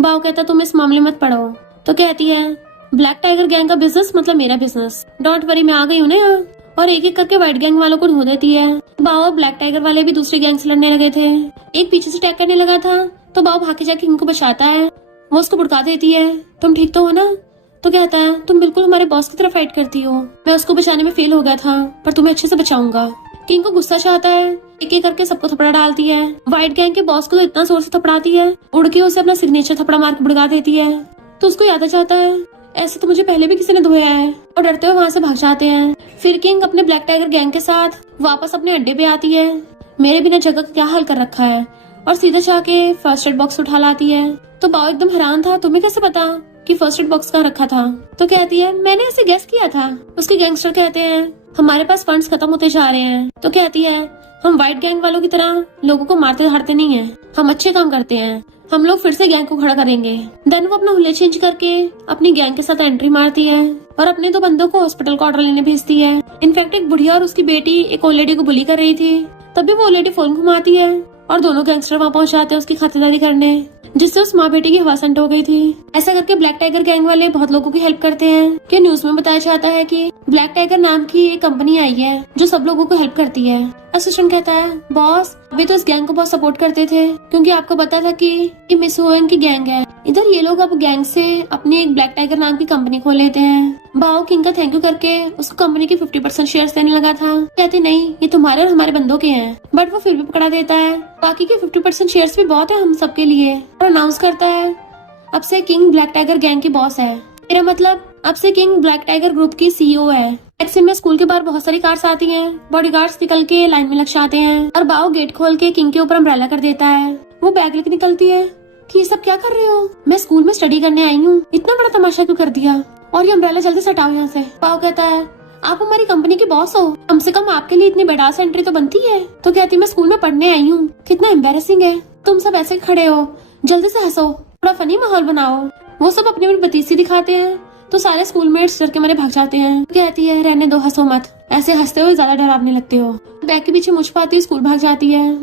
बाओ कहता तुम इस मामले मत पढ़ो। तो कहती है ब्लैक टाइगर गैंग का बिजनेस मतलब मेरा बिजनेस डोंट वरी मैं आ गई हूँ ना यहाँ। और एक एक करके व्हाइट गैंग वालों को धो देती है। बाओ और ब्लैक टाइगर वाले भी दूसरे गैंग से लड़ने लगे थे। एक पीछे से अटैक करने लगा था तो बाओ भाग के जाके किंग को बचाता है। वो उसको भुड़का देती है तुम ठीक तो हो ना। तो कहता है तुम बिल्कुल हमारे बॉस की तरह फाइट करती हो। मैं उसको बचाने में फेल हो गया था पर तुम्हें अच्छे से बचाऊंगा। किंग को गुस्सा चाहता है एक एक करके सबको थपड़ा डालती है। व्हाइट गैंग के बॉस को तो इतना जोर से थपड़ाती है उड़ के उसे अपना सिग्नेचर थपड़ा मार के भुड़का देती है। तो उसको याद आ जाता है ऐसे तो मुझे पहले भी किसी ने धोया है और डरते हुए वहाँ से भाग जाते हैं। फिर किंग अपने ब्लैक टाइगर गैंग के साथ वापस अपने अड्डे पे आती है। मेरे बिना जगह का क्या हाल कर रखा है और सीधा जाके फर्स्ट एड बॉक्स उठा लाती है। तो बाओ एकदम हैरान था तुम्हें कैसे पता कि फर्स्ट एड बॉक्स कहाँ रखा था। तो कहती है मैंने ऐसे गेस किया था। उसके गैंगस्टर कहते हैं हमारे पास फंड्स खत्म होते जा रहे हैं। तो कहती है हम व्हाइट गैंग वालों की तरह लोगों को मारते हारते नहीं है हम अच्छे काम करते हैं हम लोग फिर से गैंग को खड़ा करेंगे। देन वो अपना हुलिया चेंज करके अपनी गैंग के साथ एंट्री मारती है और अपने दो बंदों को हॉस्पिटल का ऑर्डर लेने भेजती है। इनफैक्ट एक बुढ़िया और उसकी बेटी एक ओल्ड लेडी को बुली कर रही थी। तभी वो ओल्ड लेडी फोन घुमाती है और दोनों गैंगस्टर वहाँ पहुँच जाते हैं उसकी खातिरदारी करने जिससे उस माँ बेटी की हवा संट हो गई थी। ऐसा करके ब्लैक टाइगर गैंग वाले बहुत लोगों की हेल्प करते हैं कि न्यूज में बताया जाता है कि ब्लैक टाइगर नाम की एक कंपनी आई है जो सब लोगों को हेल्प करती है। असिस्टेंट कहता है बॉस अभी तो इस गैंग को बहुत सपोर्ट करते थे क्योंकि आपको पता था कि ये मिस होएंग की गैंग है। इधर ये लोग अब गैंग से अपनी एक ब्लैक टाइगर नाम की कंपनी खोल लेते हैं। बाओ किंग का थैंक यू करके उसको कंपनी के 50% शेयर्स देने लगा था। कहते नहीं ये तुम्हारे और हमारे बंदों के हैं बट वो फिर भी पकड़ा देता है। बाकी के 50% शेयर्स भी बहुत है हम सबके लिए और अनाउंस करता है अब से किंग ब्लैक टाइगर गैंग की बॉस है। मेरा मतलब अब से किंग ब्लैक टाइगर ग्रुप की सीईओ है। एक्सिम में स्कूल के बाहर बहुत सारी कार्स आती हैं। बॉडीगार्ड्स निकल के लाइन में लग जाते हैं और बाओ गेट खोल के किंग के ऊपर अम्ब्रेला कर देता है। वो बैग लेके निकलती है कि ये सब क्या कर रहे हो। मैं स्कूल में स्टडी करने आई हूँ इतना बड़ा तमाशा क्यों कर दिया और ये अम्ब्रेला जल्दी से हटाओ यहाँ से। बाओ कहता है आप हमारी कंपनी की बॉस हो कम से कम आपके लिए इतनी बेडास एंट्री तो बनती है। तो कहती मैं स्कूल में पढ़ने आई हूँ कितना एम्बेरसिंग है तुम सब ऐसे खड़े हो जल्दी से हंसो थोड़ा फनी माहौल बनाओ। वो सब अपनी अपनी बतीसी दिखाते हैं तो सारे स्कूलमेट्स डर के मारे भाग जाते हैं। कहती है रहने दो हंसो मत ऐसे हंसते हुए ज्यादा डरावने लगते हो। बैग के पीछे मुझ पाती स्कूल भाग जाती है।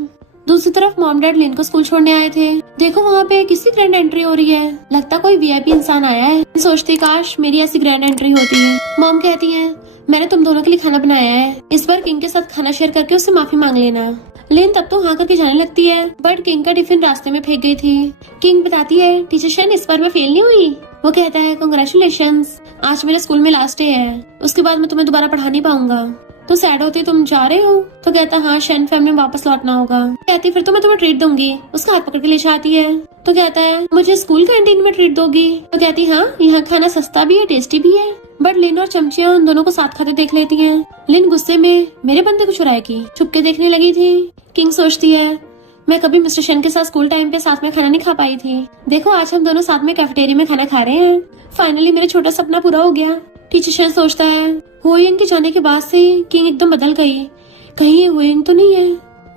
दूसरी तरफ मॉम डैड लिन को स्कूल छोड़ने आए थे। देखो वहाँ पे किसी ग्रैंड एंट्री हो रही है लगता कोई वीआईपी इंसान आया है। सोचती काश मेरी ऐसी ग्रैंड एंट्री होती है। मॉम कहती है मैंने तुम दोनों के लिए खाना बनाया है इस बार किंग के साथ खाना शेयर करके उससे माफी मांग लेना। लिन तब तो हाँ करके जाने लगती है, बट किंग का टिफिन रास्ते में फेंक गई थी। किंग बताती है टीचर शन इस बार मैं फेल नहीं हुई। वो कहता है कांग्रेचुलेशंस, आज मेरे स्कूल में लास्ट डे है, उसके बाद मैं तुम्हें दोबारा पढ़ा नहीं पाऊंगा। तो सैड होती तुम जा रहे हो? तो कहता हाँ शन फैमिली में वापस लौटना होगा। कहती फिर तो मैं तुम्हें ट्रीट दूंगी। उसका हाथ पकड़ के ले जाती है। तो कहता है मुझे स्कूल कैंटीन में ट्रीट दोगी? तो कहती हाँ यहाँ खाना सस्ता भी है, टेस्टी भी है। बट लिन और चमचिया उन दोनों को साथ खाते देख लेती हैं। लिन गुस्से में मेरे बंदे को चुराएगी छुपके देखने लगी थी। किंग सोचती है मैं कभी मिस्टर शन के साथ स्कूल टाइम पे साथ में खाना नहीं खा पाई थी, देखो आज हम दोनों साथ में कैफेटेरिया में खाना खा रहे हैं। फाइनली मेरा छोटा सपना पूरा हो गया। टीचर शन सोचता है हुइंग के जाने के बाद से किंग एकदम बदल गई, कहीं ये हुइंग तो नहीं है।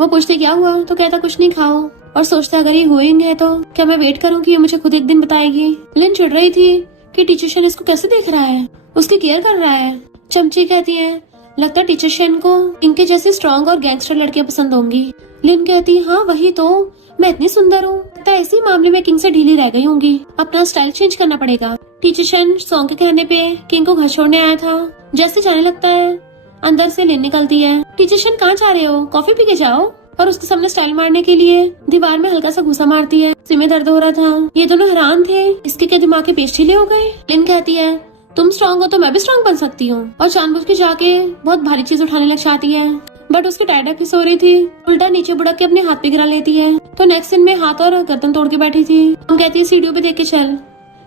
वो पूछते क्या हुआ? तो कहता कुछ नहीं, खाओ। और सोचता अगर ये हुइंग है तो क्या मैं वेट करूं कि ये मुझे खुद एक दिन बताएगी। लिन चिढ़ रही थी कि टीचर शन इसको कैसे देख रहा है, उसकी केयर कर रहा है। चमची कहती है लगता है टीचर शन को इनके जैसे स्ट्रॉन्ग और गैंगस्टर लड़कियां पसंद होंगी। लिन कहती हाँ वही तो, मैं इतनी सुंदर हूँ, ऐसी मामले में किंग से ढीली रह गई होंगी, अपना स्टाइल चेंज करना पड़ेगा। टीचर शन सॉन्ग के कहने पे किंग को घर छोड़ने आया था। जैसे जाने लगता है अंदर से लिन निकलती है। टीचर शन कहाँ जा रहे हो, कॉफी पी के जाओ। और उसके सामने स्टाइल मारने के लिए दीवार में हल्का सा घुसा मारती है। सिर में दर्द हो रहा था। ये दोनों हैरान थे, इसके क्या दिमाग के पेच ढीले हो गए। लिन कहती है तुम स्ट्रॉन्ग हो तो मैं भी स्ट्रॉन्ग बन सकती हूँ, और जानबूझ के जाके बहुत भारी चीज उठाने लग जाती है। बट उसकी टाइड फिस हो रही थी, उल्टा नीचे बुढ़क के अपने हाथ पे गिरा लेती है। तो नेक्स्ट सीन में हाथ और गर्दन तोड़ के बैठी थी। हम कहती है सीढ़ियों पे देख के चल।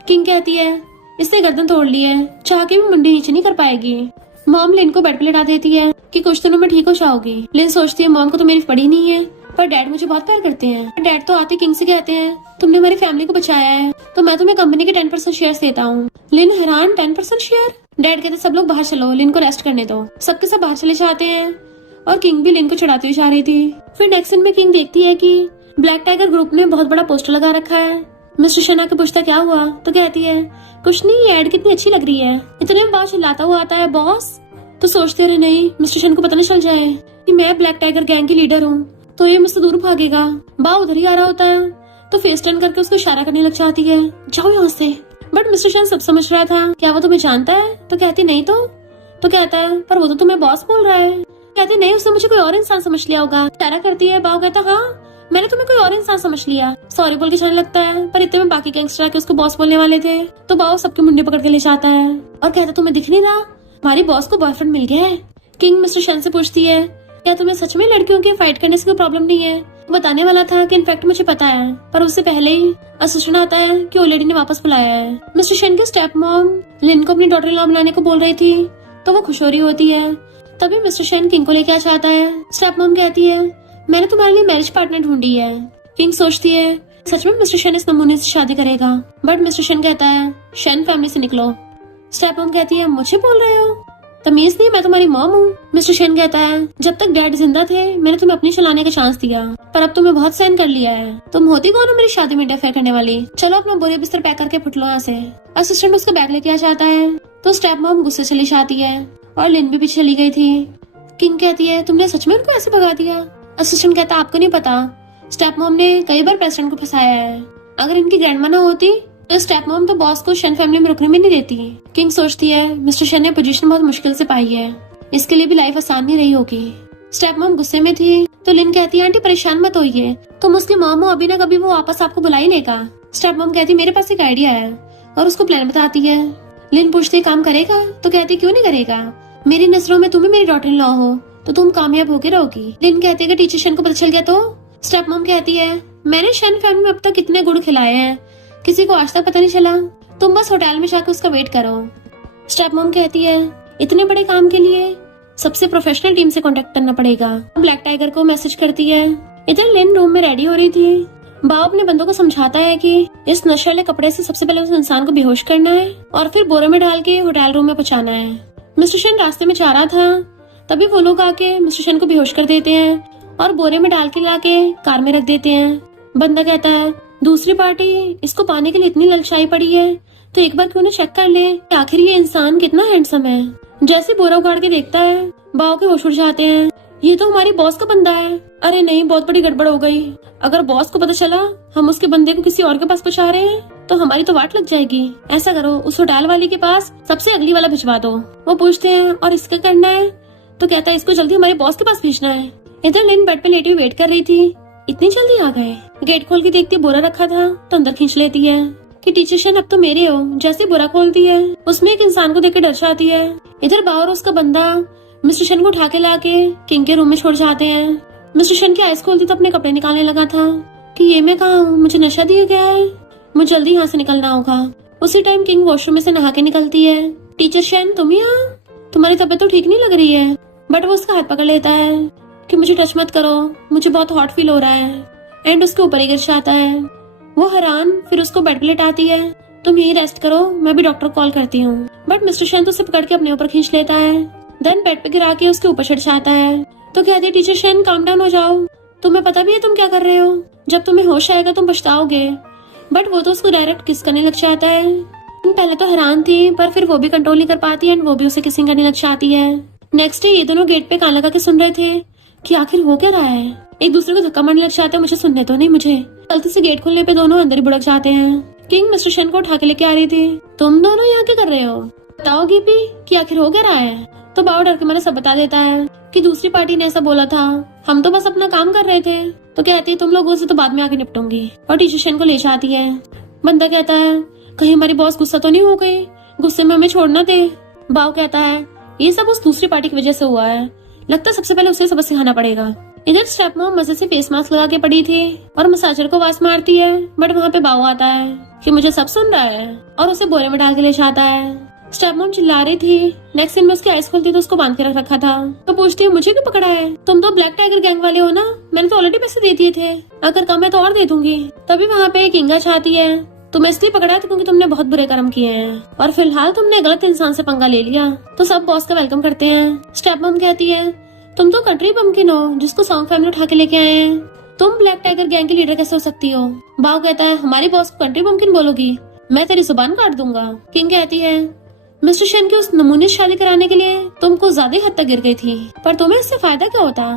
किंग कहती है इसने गर्दन तोड़ ली है, चाह के भी मुंडी नीचे नहीं कर पाएगी। मॉम लिन को बेड पे लेटा देती है कि कुछ दिनों में ठीक हो जाओगी। लिन सोचती है मॉम को तो मेरी पड़ी नहीं है, पर डैड मुझे बहुत प्यार करते हैं। डैड तो आते किंग से कहते हैं तुमने हमारी फैमिली को बचाया है तो मैं तुम्हें कंपनी के 10% शेयर्स देता हूँ। लिन हैरान 10% शेयर? डैड कहते सब लोग बाहर चलो, लिन को रेस्ट करने दो। सबके सब बाहर चले जाते हैं और किंग भी लिन को चढ़ाती हुई जा रही थी। फिर नेक्स्ट सीन में किंग देखती है कि ब्लैक टाइगर ग्रुप ने बहुत बड़ा पोस्टर लगा रखा है। मिस्टर शन आके पूछता क्या हुआ? तो कहती है कुछ नहीं, एड कितनी अच्छी लग रही है। इतने में बात चिल्लाता हुआ आता है बॉस। तो सोचते रहे नहीं मिस्टर शन को पता न चल जाए कि मैं ब्लैक टाइगर गैंग की लीडर हूँ, तो ये मुझसे दूर भागेगा। बा उधर ही आ रहा होता है तो फेस टर्न करके उसको इशारा करने लग जाती है जाओ यहाँ से। बट मिस्टर शन सब समझ रहा था, क्या वो तुम्हें जानता है? तो कहती नहीं तो कहता है पर वो तो तुम्हें बॉस बोल रहा है। कहती नहीं उसने मुझे कोई और इंसान समझ लिया होगा। इशारा करती है। बाव कहता हाँ मैंने तुम्हें कोई और इंसान समझ लिया। सॉरी बोल के जाने लगता है, पर इतने में बाकी गैंगस्टर आके उसको बॉस बोलने वाले थे। तो बाव सबके मुंडे पकड़ के ले जाता है और कहता तुम्हें दिख नहीं रहा, हमारी बॉस को बॉयफ्रेंड मिल गया है। किंग मिस्टर शन से पूछती है क्या तुम्हें सच में लड़कियों के फाइट करने से कोई प्रॉब्लम नहीं है? बताने वाला था कि इनफैक्ट मुझे पता है, पर उससे पहले ही असिस्टेंट आता है कि ओलेडी ने वापस बुलाया है। मिस्टर शन के स्टेप मॉम लिन को अपनी डॉटर इन लॉ बुलाने को बोल रही थी तो वो खुश हो रही होती है। तभी मिस्टर शन किंग को लेके आ जाता है। स्टेप मॉम कहती है मैंने तुम्हारे लिए मैरिज पार्टनर ढूंढी है। किंग सोचती है सच में मिस्टर शन इस नमूने से शादी करेगा। बट मिस्टर शन कहता है शन फैमिली से निकलो। स्टेप मॉम कहती है मुझे बोल रहे हो? तमीज नहीं, मैं तुम्हारी मॉम हूँ। मिस्टर शन कहता है जब तक डैड जिंदा थे मैंने तुम्हें अपनी चलाने का चांस दिया, पर अब तुम्हें बहुत सहन कर लिया है। तुम होती कौन हो मेरी शादी में इंटरफेयर करने वाली? चलो अपना बोरे बिस्तर पैक करके फुट लो यहाँ से। असिस्टेंट उसका बैग लेके आ जाता है तो स्टेप मॉम गुस्से चली जाती है और लिन भी पीछे चली गई थी। किंग कहती है तुमने सच में उनको ऐसे भगा दिया? असिस्टेंट कहता आपको नहीं पता, स्टेप मॉम ने कई बार प्रेसिडेंट को फंसाया है। अगर इनकी ग्रैंडमा ना होती तो स्टेप मॉम तो बॉस को शन फैमिली में रुकने में नहीं देती। किंग सोचती है मिस्टर शन ने पोजीशन बहुत मुश्किल से पाई है, इसके लिए भी लाइफ आसान नहीं रही होगी। स्टेप मॉम गुस्से में थी तो लिन कहती है आंटी परेशान मत होइए, तुम उसकी मॉम हो, अभी ना कभी वो वापस आपको बुला ही लेगा। स्टेप मॉम कहती मेरे पास एक आइडिया है और उसको प्लान बताती है। लिन पूछती काम करेगा? तो कहती क्यों नहीं करेगा, मेरी नजरों में तुम ही मेरी डॉटर इन लॉ हो तो तुम कामयाब होके रहोगी। लिन कहती है टीचर शन को पता चल गया तो? स्टेप मॉम कहती है मैंने शन फैमिली में अब तक कितने गुड़ खिलाए हैं, किसी को आज तक पता नहीं चला, तुम बस होटल में जाकर उसका वेट करो। स्टेप मॉम कहती है इतने बड़े काम के लिए सबसे प्रोफेशनल टीम से कांटेक्ट करना पड़ेगा। ब्लैक टाइगर को मैसेज करती है। इधर लिन रूम में रेडी हो रही थी। बाव अपने बंदों को समझाता है कि इस नशे वाले कपड़े से सबसे पहले उस इंसान को बेहोश करना है और फिर बोरे में डाल के होटल रूम में पहुंचाना है। मिस्टर शन रास्ते में जा रहा था तभी वो लोग आके मिस्टर शन को बेहोश कर देते हैं और बोरे में डाल के लाके कार में रख देते हैं। बंदा कहता है दूसरी पार्टी इसको पाने के लिए इतनी ललचाई पड़ी है तो एक बार क्यों ना चेक कर ले कि आखिर ये इंसान कितना हैंडसम है। जैसे बोरा उखाड़ के देखता है बाव के होश उड़ जाते हैं, ये तो हमारी बॉस का बंदा है। अरे नहीं, बहुत बड़ी गड़बड़ हो गई, अगर बॉस को पता चला हम उसके बंदे को किसी और के पास पहुंचा रहे हैं तो हमारी तो वाट लग जाएगी। ऐसा करो उस होटल वाली के पास सबसे अगली वाला भिजवा दो। वो पूछते हैं और इसका करना है? तो कहता है इसको जल्दी हमारे बॉस के पास भेजना है। इधर लिन बेड पे लेटी हुई वेट कर रही थी। इतनी जल्दी आ गए? गेट खोल के देखती बोरा रखा था तो अंदर खींच लेती है कि टीचर शन अब तो मेरे हो। जैसे बोरा खोलती है उसमें एक इंसान को देख के डर जाती है। इधर बाव और उसका बंदा मिस्टर शन को उठा के लाके किंग के रूम में छोड़ जाते हैं। मिस्टर शन की आइज खोलती तो अपने कपड़े निकालने लगा था कि ये मैं कहाँ हूँ, मुझे नशा दिया गया है, मुझे जल्दी यहाँ से निकलना होगा। उसी टाइम किंग वॉशरूम में से नहा के निकलती है। टीचर शन तुम यहाँ, तुम्हारी तबीयत तो ठीक नहीं लग रही है। बट वो उसका हाथ पकड़ लेता है कि मुझे टच मत करो, मुझे बहुत हॉट फील हो रहा है, एंड उसके ऊपर ही गिर जाता है। वो हैरान फिर उसको बेड पे लेटाती है, तुम यही रेस्ट करो, मैं भी डॉक्टर को कॉल करती हूँ। बट मिस्टर शन तो उसे पकड़ के अपने ऊपर खींच लेता है, देन बेड पे गिरा के उसके ऊपर चढ़ जाता है। तो कहती है टीचर शन काम डाउन हो जाओ, तुम्हें पता भी है तुम क्या कर रहे हो, जब तुम्हें होश आएगा तुम पछताओगे। बट वो तो उसको डायरेक्ट किस करने लग जाता है। पहले तो हैरान थी पर फिर वो भी कंट्रोल नहीं कर पाती एंड वो भी उसे किसिंग करने लग जाती है। नेक्स्ट डे ये दोनों गेट पे कान लगा के सुन रहे थे कि आखिर हो क्या रहा है। एक दूसरे को धक्का मारने लग जाते हैं, मुझे सुनने तो नहीं मुझे। गलती से गेट खोलने पे दोनों अंदर ही बुड़क जाते हैं। किंग मिस्टर शन को उठा के लेके आ रही थी। तुम दोनों यहाँ क्या कर रहे हो, बताओ गीपी कि आखिर हो क्या रहा है। तो बाव डर के मारे सब बता देता है कि दूसरी पार्टी ने ऐसा बोला था, हम तो बस अपना काम कर रहे थे। तो कहती है तुम लोगों से तो बाद में आके निपटूंगी, और टीचर शन को ले जाती है। बंदा कहता है कहीं हमारी बॉस गुस्सा तो नहीं हो गई, गुस्से में हमें छोड़ना दे। बाव कहता है ये सब उस दूसरी पार्टी की वजह से हुआ है, लगता है सबसे पहले उसे सबक सिखाना पड़ेगा। इधर स्टेप मॉम मजे से फेस मास्क लगा के पड़ी थी और मसाजर को आवाज मारती है, बट वहाँ पे बाव आता है कि मुझे सब सुन रहा है और उसे बोरे में डाल के ले जाता है। स्टेप मॉम चिल्ला रही थी। नेक्स्ट सीन में उसकी आइज खोलती तो उसको बांध के रख रखा था। तो पूछती है मुझे क्यों पकड़ा है, तुम तो ब्लैक टाइगर गैंग वाले हो ना, मैंने तो ऑलरेडी पैसे दे दिए थे, अगर कम है तो और दे दूंगी। तभी वहाँ पे किंगा चाहती है तुम्हें इसलिए पकड़ा है क्योंकि तुमने बहुत बुरे कर्म किए हैं और फिलहाल तुमने गलत इंसान से पंगा ले लिया। तो सब बॉस का वेलकम करते हैं। स्टेप मॉम कहती है तुम तो कंट्री बम्किन हो जिसको सॉन्ग फैमिली उठा के लेके आए हैं, तुम ब्लैक टाइगर गैंग के लीडर कैसे हो सकती हो। बाव कहता है हमारी बॉस को कंट्री बम्किन बोलोगी, मैं तेरी जुबान काट दूंगा। किंग कहती है मिस्टर शन की उस नमूने शादी कराने के लिए तुमको ज्यादा हद तक गिर गई थी, पर तुम्हें इससे फायदा क्या होता।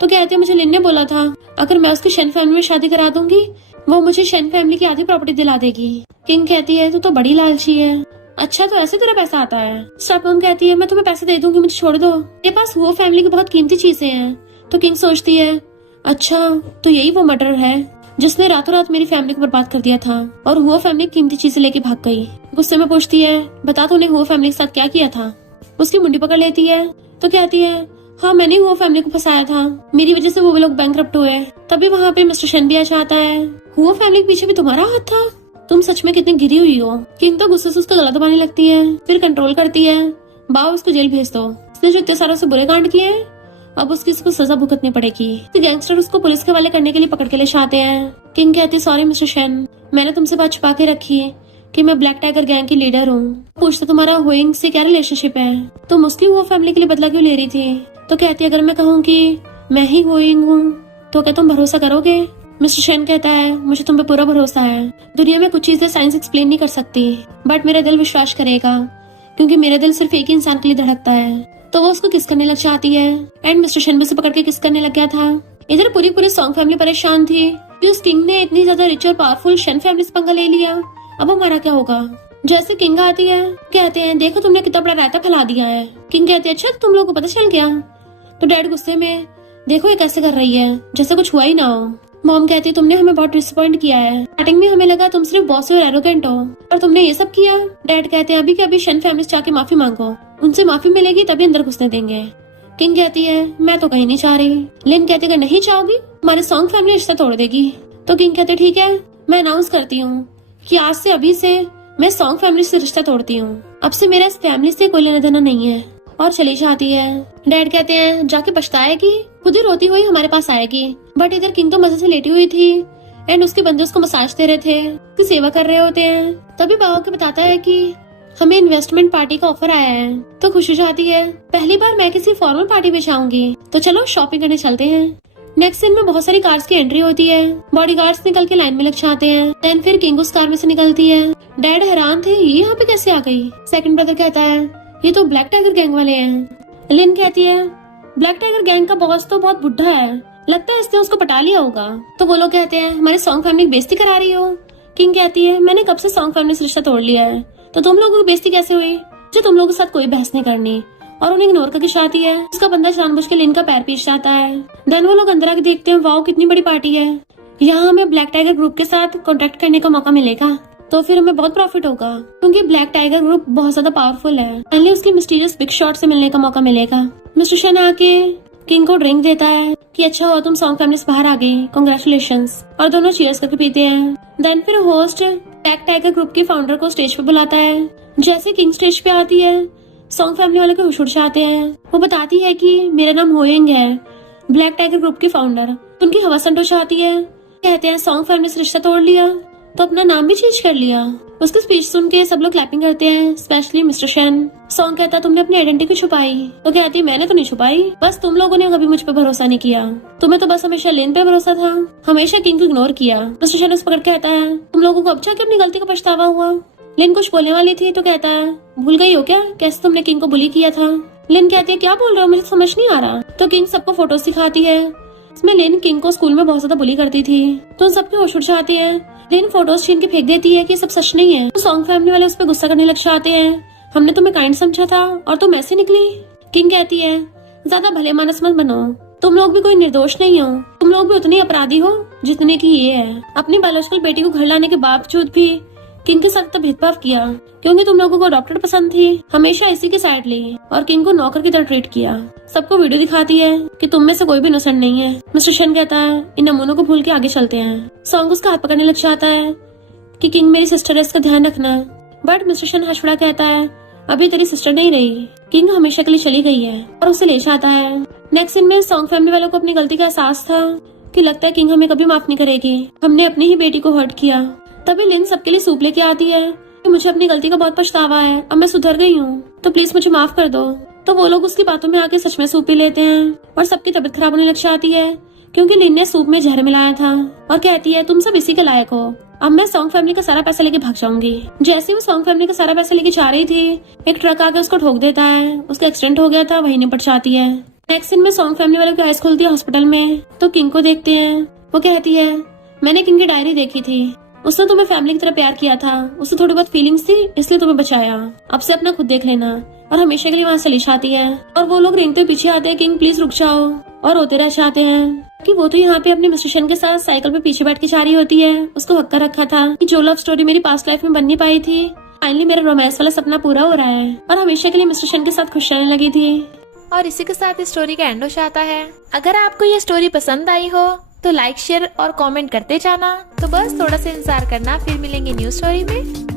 तो कहती है मुझे लिन ने बोला था अगर मैं उसकी शन फैमिली में शादी करा दूंगी वो मुझे शन फैमिली की आधी प्रॉपर्टी दिला देगी। किंग कहती है तू तो बड़ी लालची है, अच्छा तो ऐसे तेरा पैसा आता है। स्टेपमॉम कहती है मैं तुम्हें पैसे दे दूंगी, मुझे छोड़ दो, मेरे पास वो फैमिली की बहुत कीमती चीजें हैं। तो किंग सोचती है अच्छा तो यही वो मर्डर है जिसने रातों रात मेरी फैमिली को बर्बाद कर दिया था और हुआ फैमिली कीमती चीजें लेके भाग गई। गुस्से में पूछती है बता तूने हुआ फैमिली के साथ क्या किया था। उसकी मुंडी पकड़ लेती है तो कहती है हाँ मैंने हुआ फैमिली को फंसाया था, मेरी वजह से वो लोग बैंकरप्ट हुए। तभी वहाँ पे मिस्टर शन भी आ जाता है। हुआ फैमिली के पीछे भी तुम्हारा हाथ था, तुम सच में कितनी गिरी हुई हो। किंग तो गुस्से से उसका गला दबाने लगती है, फिर कंट्रोल करती है बाव उसको जेल भेज दो, उसने जो इतने सारे से बुरे कांड किए अब उसकी इसको सजा भुगतनी पड़ेगी। तो गैंगस्टर उसको पुलिस के हवाले करने के लिए पकड़ के ले जाते हैं। किंग कहती है सॉरी मिस्टर शन, मैंने तुमसे बात छुपा के रखी कि मैं ब्लैक टाइगर गैंग की लीडर हूँ। पूछता तुम्हारा होइंग से क्या रिलेशनशिप है, तुम उसकी वो फैमिली के लिए बदला क्यों ले रही थी। तो कहती है अगर मैं कहूँ कि मैं ही होइंग हूँ तो क्या तुम भरोसा करोगे। मिस्टर शन कहता है मुझे तुम पे पूरा भरोसा है, दुनिया में कुछ चीजें साइंस एक्सप्लेन नहीं कर सकती बट मेरा दिल विश्वास करेगा क्योंकि मेरा दिल सिर्फ एक ही इंसान के लिए धड़कता है। तो वो उसको किस करने लग जाती है एंड मिस्टर शन भी उसे पकड़ के किस करने लग गया था। इधर पूरी सॉन्ग फैमिली परेशान थी कि उस किंग ने इतनी ज्यादा रिच और पावरफुल शन फैमिली से पंगा ले लिया, अब हमारा क्या होगा। जैसे किंग आती है कहते हैं देखो तुमने कितना बड़ा रायता फैला दिया है। किंग कहते हैं अच्छा तुम लोगों को पता चल गया। तो डैड गुस्से में देखो ये कैसे कर रही है जैसे कुछ हुआ ही ना हो। मॉम कहती है तुमने हमें बहुत डिसअपॉइंट किया है, स्टार्टिंग में हमें लगा तुम सिर्फ बॉस और एरोगेंट हो और तुमने ये सब किया। डैड कहते हैं अभी के अभी शन फैमिली से जाके माफी मांगो, उनसे माफी मिलेगी तभी अंदर घुसने देंगे। किंग कहती है मैं तो कहीं नहीं चाह रही। लिन कहती है अगर नहीं चाहोगी हमारे सॉन्ग फैमिली रिश्ता तोड़ देगी। तो किंग कहते ठीक है मैं अनाउंस करती हूँ कि आज से अभी से मैं सॉन्ग फैमिली से रिश्ता तोड़ती हूँ, अब से मेरा इस फैमिली से कोई लेना देना नहीं है, और चली जाती है। डैड कहते हैं जाके पछताएगी, खुद ही रोती हुई हमारे पास आएगी। बट इधर किंग तो मजे से लेटी हुई थी एंड उसके बंदे उसको मसाज दे रहे थे, उसकी सेवा कर रहे होते हैं। तभी बाबा को बताता है कि हमें इन्वेस्टमेंट पार्टी का ऑफर आया है। तो खुश हो जाती है पहली बार मैं किसी फॉर्मल पार्टी में जाऊंगी, तो चलो शॉपिंग करने चलते हैं। नेक्स्ट सीन में बहुत सारी कार्स की एंट्री होती है, बॉडीगार्ड्स निकल के लाइन में लग जाते हैं। देन फिर किंग उस कार में से निकलती है। डैड हैरान थे ये यहाँ पे कैसे आ गई। सेकंड ब्रदर कहता है ये तो ब्लैक टाइगर गैंग वाले हैं। लिन कहती है ब्लैक टाइगर गैंग का बॉस तो बहुत बुढ़ा है, लगता है इसने उसको पटा लिया होगा। तो वो लोग कहते हैं हमारे सॉन्ग फैमिली की बेइज्जती करा रही हो। किंग कहती है मैंने कब से सॉन्ग फैमिली से रिश्ता तोड़ लिया है, तो तुम लोगों की बेइज्जती कैसे हुई। जो तुम लोगों के साथ कोई बहस नहीं करनी, और उन्हें इग्नोर करके चाहती है। उसका बंदा जानबूझ के लिन का पैर पीस जाता है। देन वो लोग अंदर आके देखते हैं, वाओ कितनी बड़ी पार्टी है, यहाँ हमें ब्लैक टाइगर ग्रुप के साथ कॉन्टेक्ट करने का मौका मिलेगा, तो फिर हमें बहुत प्रॉफिट होगा क्योंकि ब्लैक टाइगर ग्रुप बहुत ज्यादा पावरफुल है। फाइनली उसकी मिस्टीरियस बिग शॉट से मिलने का मौका मिलेगा। मिस्टर शन आके किंग को ड्रिंक देता है कि अच्छा हुआ तुम सॉन्ग फैमिली से बाहर आ गई, कांग्रेचुलेशंस, और दोनों चीयर्स करके पीते हैं। देन फिर होस्ट ब्लैक टाइगर ग्रुप के फाउंडर को स्टेज पे बुलाता है। जैसे किंग स्टेज पे आती है, सॉन्ग फैमिली वाले को होश उड़ जाते हैं। वो बताती है कि मेरा नाम होयंग है, ब्लैक टाइगर ग्रुप की फाउंडर। उनकी हवस हो जाती है, कहते हैं सॉन्ग फैमिली से रिश्ता तोड़ लिया तो अपना नाम भी चेंज कर लिया। उसकी स्पीच सुन के सब लोग क्लैपिंग करते हैं, स्पेशली मिस्टर शन। सॉन्ग कहता तुमने अपनी आइडेंटिटी छुपाई, तो कहती मैंने तो नहीं छुपाई, बस तुम लोगों ने कभी मुझ पे भरोसा नहीं किया, तुम्हें तो बस हमेशा लिन पे भरोसा था, हमेशा किंग को इग्नोर किया। मिस्टर शन उस पकड़ कहता है तुम लोगों को अब जाके अपनी गलती का पछतावा हुआ। लिन कुछ बोलने वाली थी तो कहता है भूल गई हो क्या कैसे तुमने किंग को बुली किया था। लिन कहती है क्या बोल रहे हो, मुझे समझ नहीं आ रहा। तो किंग सबको फोटोज दिखाती है, इसमें लिन किंग को स्कूल में बहुत ज्यादा बुली करती थी, तो उन सबके होश उड़ जाते हैं। लिन फोटोज छीन के फेंक देती है कि सब सच नहीं है। तो सॉन्ग फैमिली वाले उस पर गुस्सा करने लग जाते हैं, हमने तुम्हें काइंड समझा था और तुम ऐसे निकली। किंग कहती है ज्यादा भले मानस मत बनो, तुम लोग भी कोई निर्दोष नहीं हो, तुम लोग भी उतने अपराधी हो जितने की ये है। अपनी बायोलॉजिकल बेटी को घर लाने के बावजूद भी किंग के साथ भेदभाव किया क्योंकि तुम लोगों को डॉक्टर पसंद थी, हमेशा इसी की साइड ली और किंग को नौकर की तरह ट्रीट किया। सबको वीडियो दिखाती है कि तुम में से कोई भी इनोसेंट नहीं है। मिस्टर शन कहता है इन नमूनों को भूल के आगे चलते हैं। सॉन्ग उसका हाथ पकड़ने लग जाता है कि किंग मेरी सिस्टर है, इसका ध्यान रखना, बट मिस्टर शन हंस कहता है अभी तेरी सिस्टर नहीं रही, किंग हमेशा के लिए चली गई है, और उसे ले जाता है। नेक्स्ट सीन में सॉन्ग फैमिली वालों को अपनी गलती का एहसास था कि लगता है किंग हमें कभी माफ नहीं करेगी, हमने अपनी ही बेटी को हर्ट किया। तभी लिन सबके लिए सूप लेके आती है कि मुझे अपनी गलती का बहुत पछतावा है, अब मैं सुधर गई हूँ, तो प्लीज मुझे माफ कर दो। तो वो लोग उसकी बातों में आके सच में सूप पी लेते हैं और सबकी तबीयत खराब होने लग जाती है क्योंकि लिन ने सूप में जहर मिलाया था, और कहती है तुम सब इसी के लायक हो, अब मैं सॉन्ग फैमिली का सारा पैसा लेके भाग जाऊंगी। जैसे वो सॉन्ग फैमिली का सारा पैसा लेके जा रही थी, एक ट्रक आके उसको ठोक देता है, उसका एक्सीडेंट हो गया था, वही निपट जाती है। नेक्स्ट सीन में सॉन्ग फैमिली वालों की आइज खुलती है हॉस्पिटल में, तो किंग को देखते हैं। वो कहती है मैंने किंग की डायरी देखी थी, उसने तुम्हें फैमिली की तरह प्यार किया था, उससे थोड़ी बहुत फीलिंग्स थी इसलिए तुम्हें बचाया, अब से अपना खुद देख लेना, और हमेशा के लिए वहाँ चली जाती है। और वो लोग रेंगते हुए पीछे आते हैं, किंग प्लीज रुक जाओ, और रोते रह जाते हैं कि वो तो यहाँ पे अपने मिस्टर शन के साथ साइकिल पे पीछे बैठ के जा रही होती है। उसको हक कर रखा था कि जो लव स्टोरी मेरी पास्ट लाइफ में बन नहीं पाई थी, फाइनली मेरा रोमांस वाला सपना पूरा हो रहा है, और हमेशा के लिए मिस्टर शन के साथ खुश रहने लगी थी। और इसी के साथ इस स्टोरी का एंड हो जाता है। अगर आपको ये स्टोरी पसंद आई हो तो लाइक शेयर और कमेंट करते जाना। तो बस थोड़ा सा इंतजार करना, फिर मिलेंगे न्यू स्टोरी में।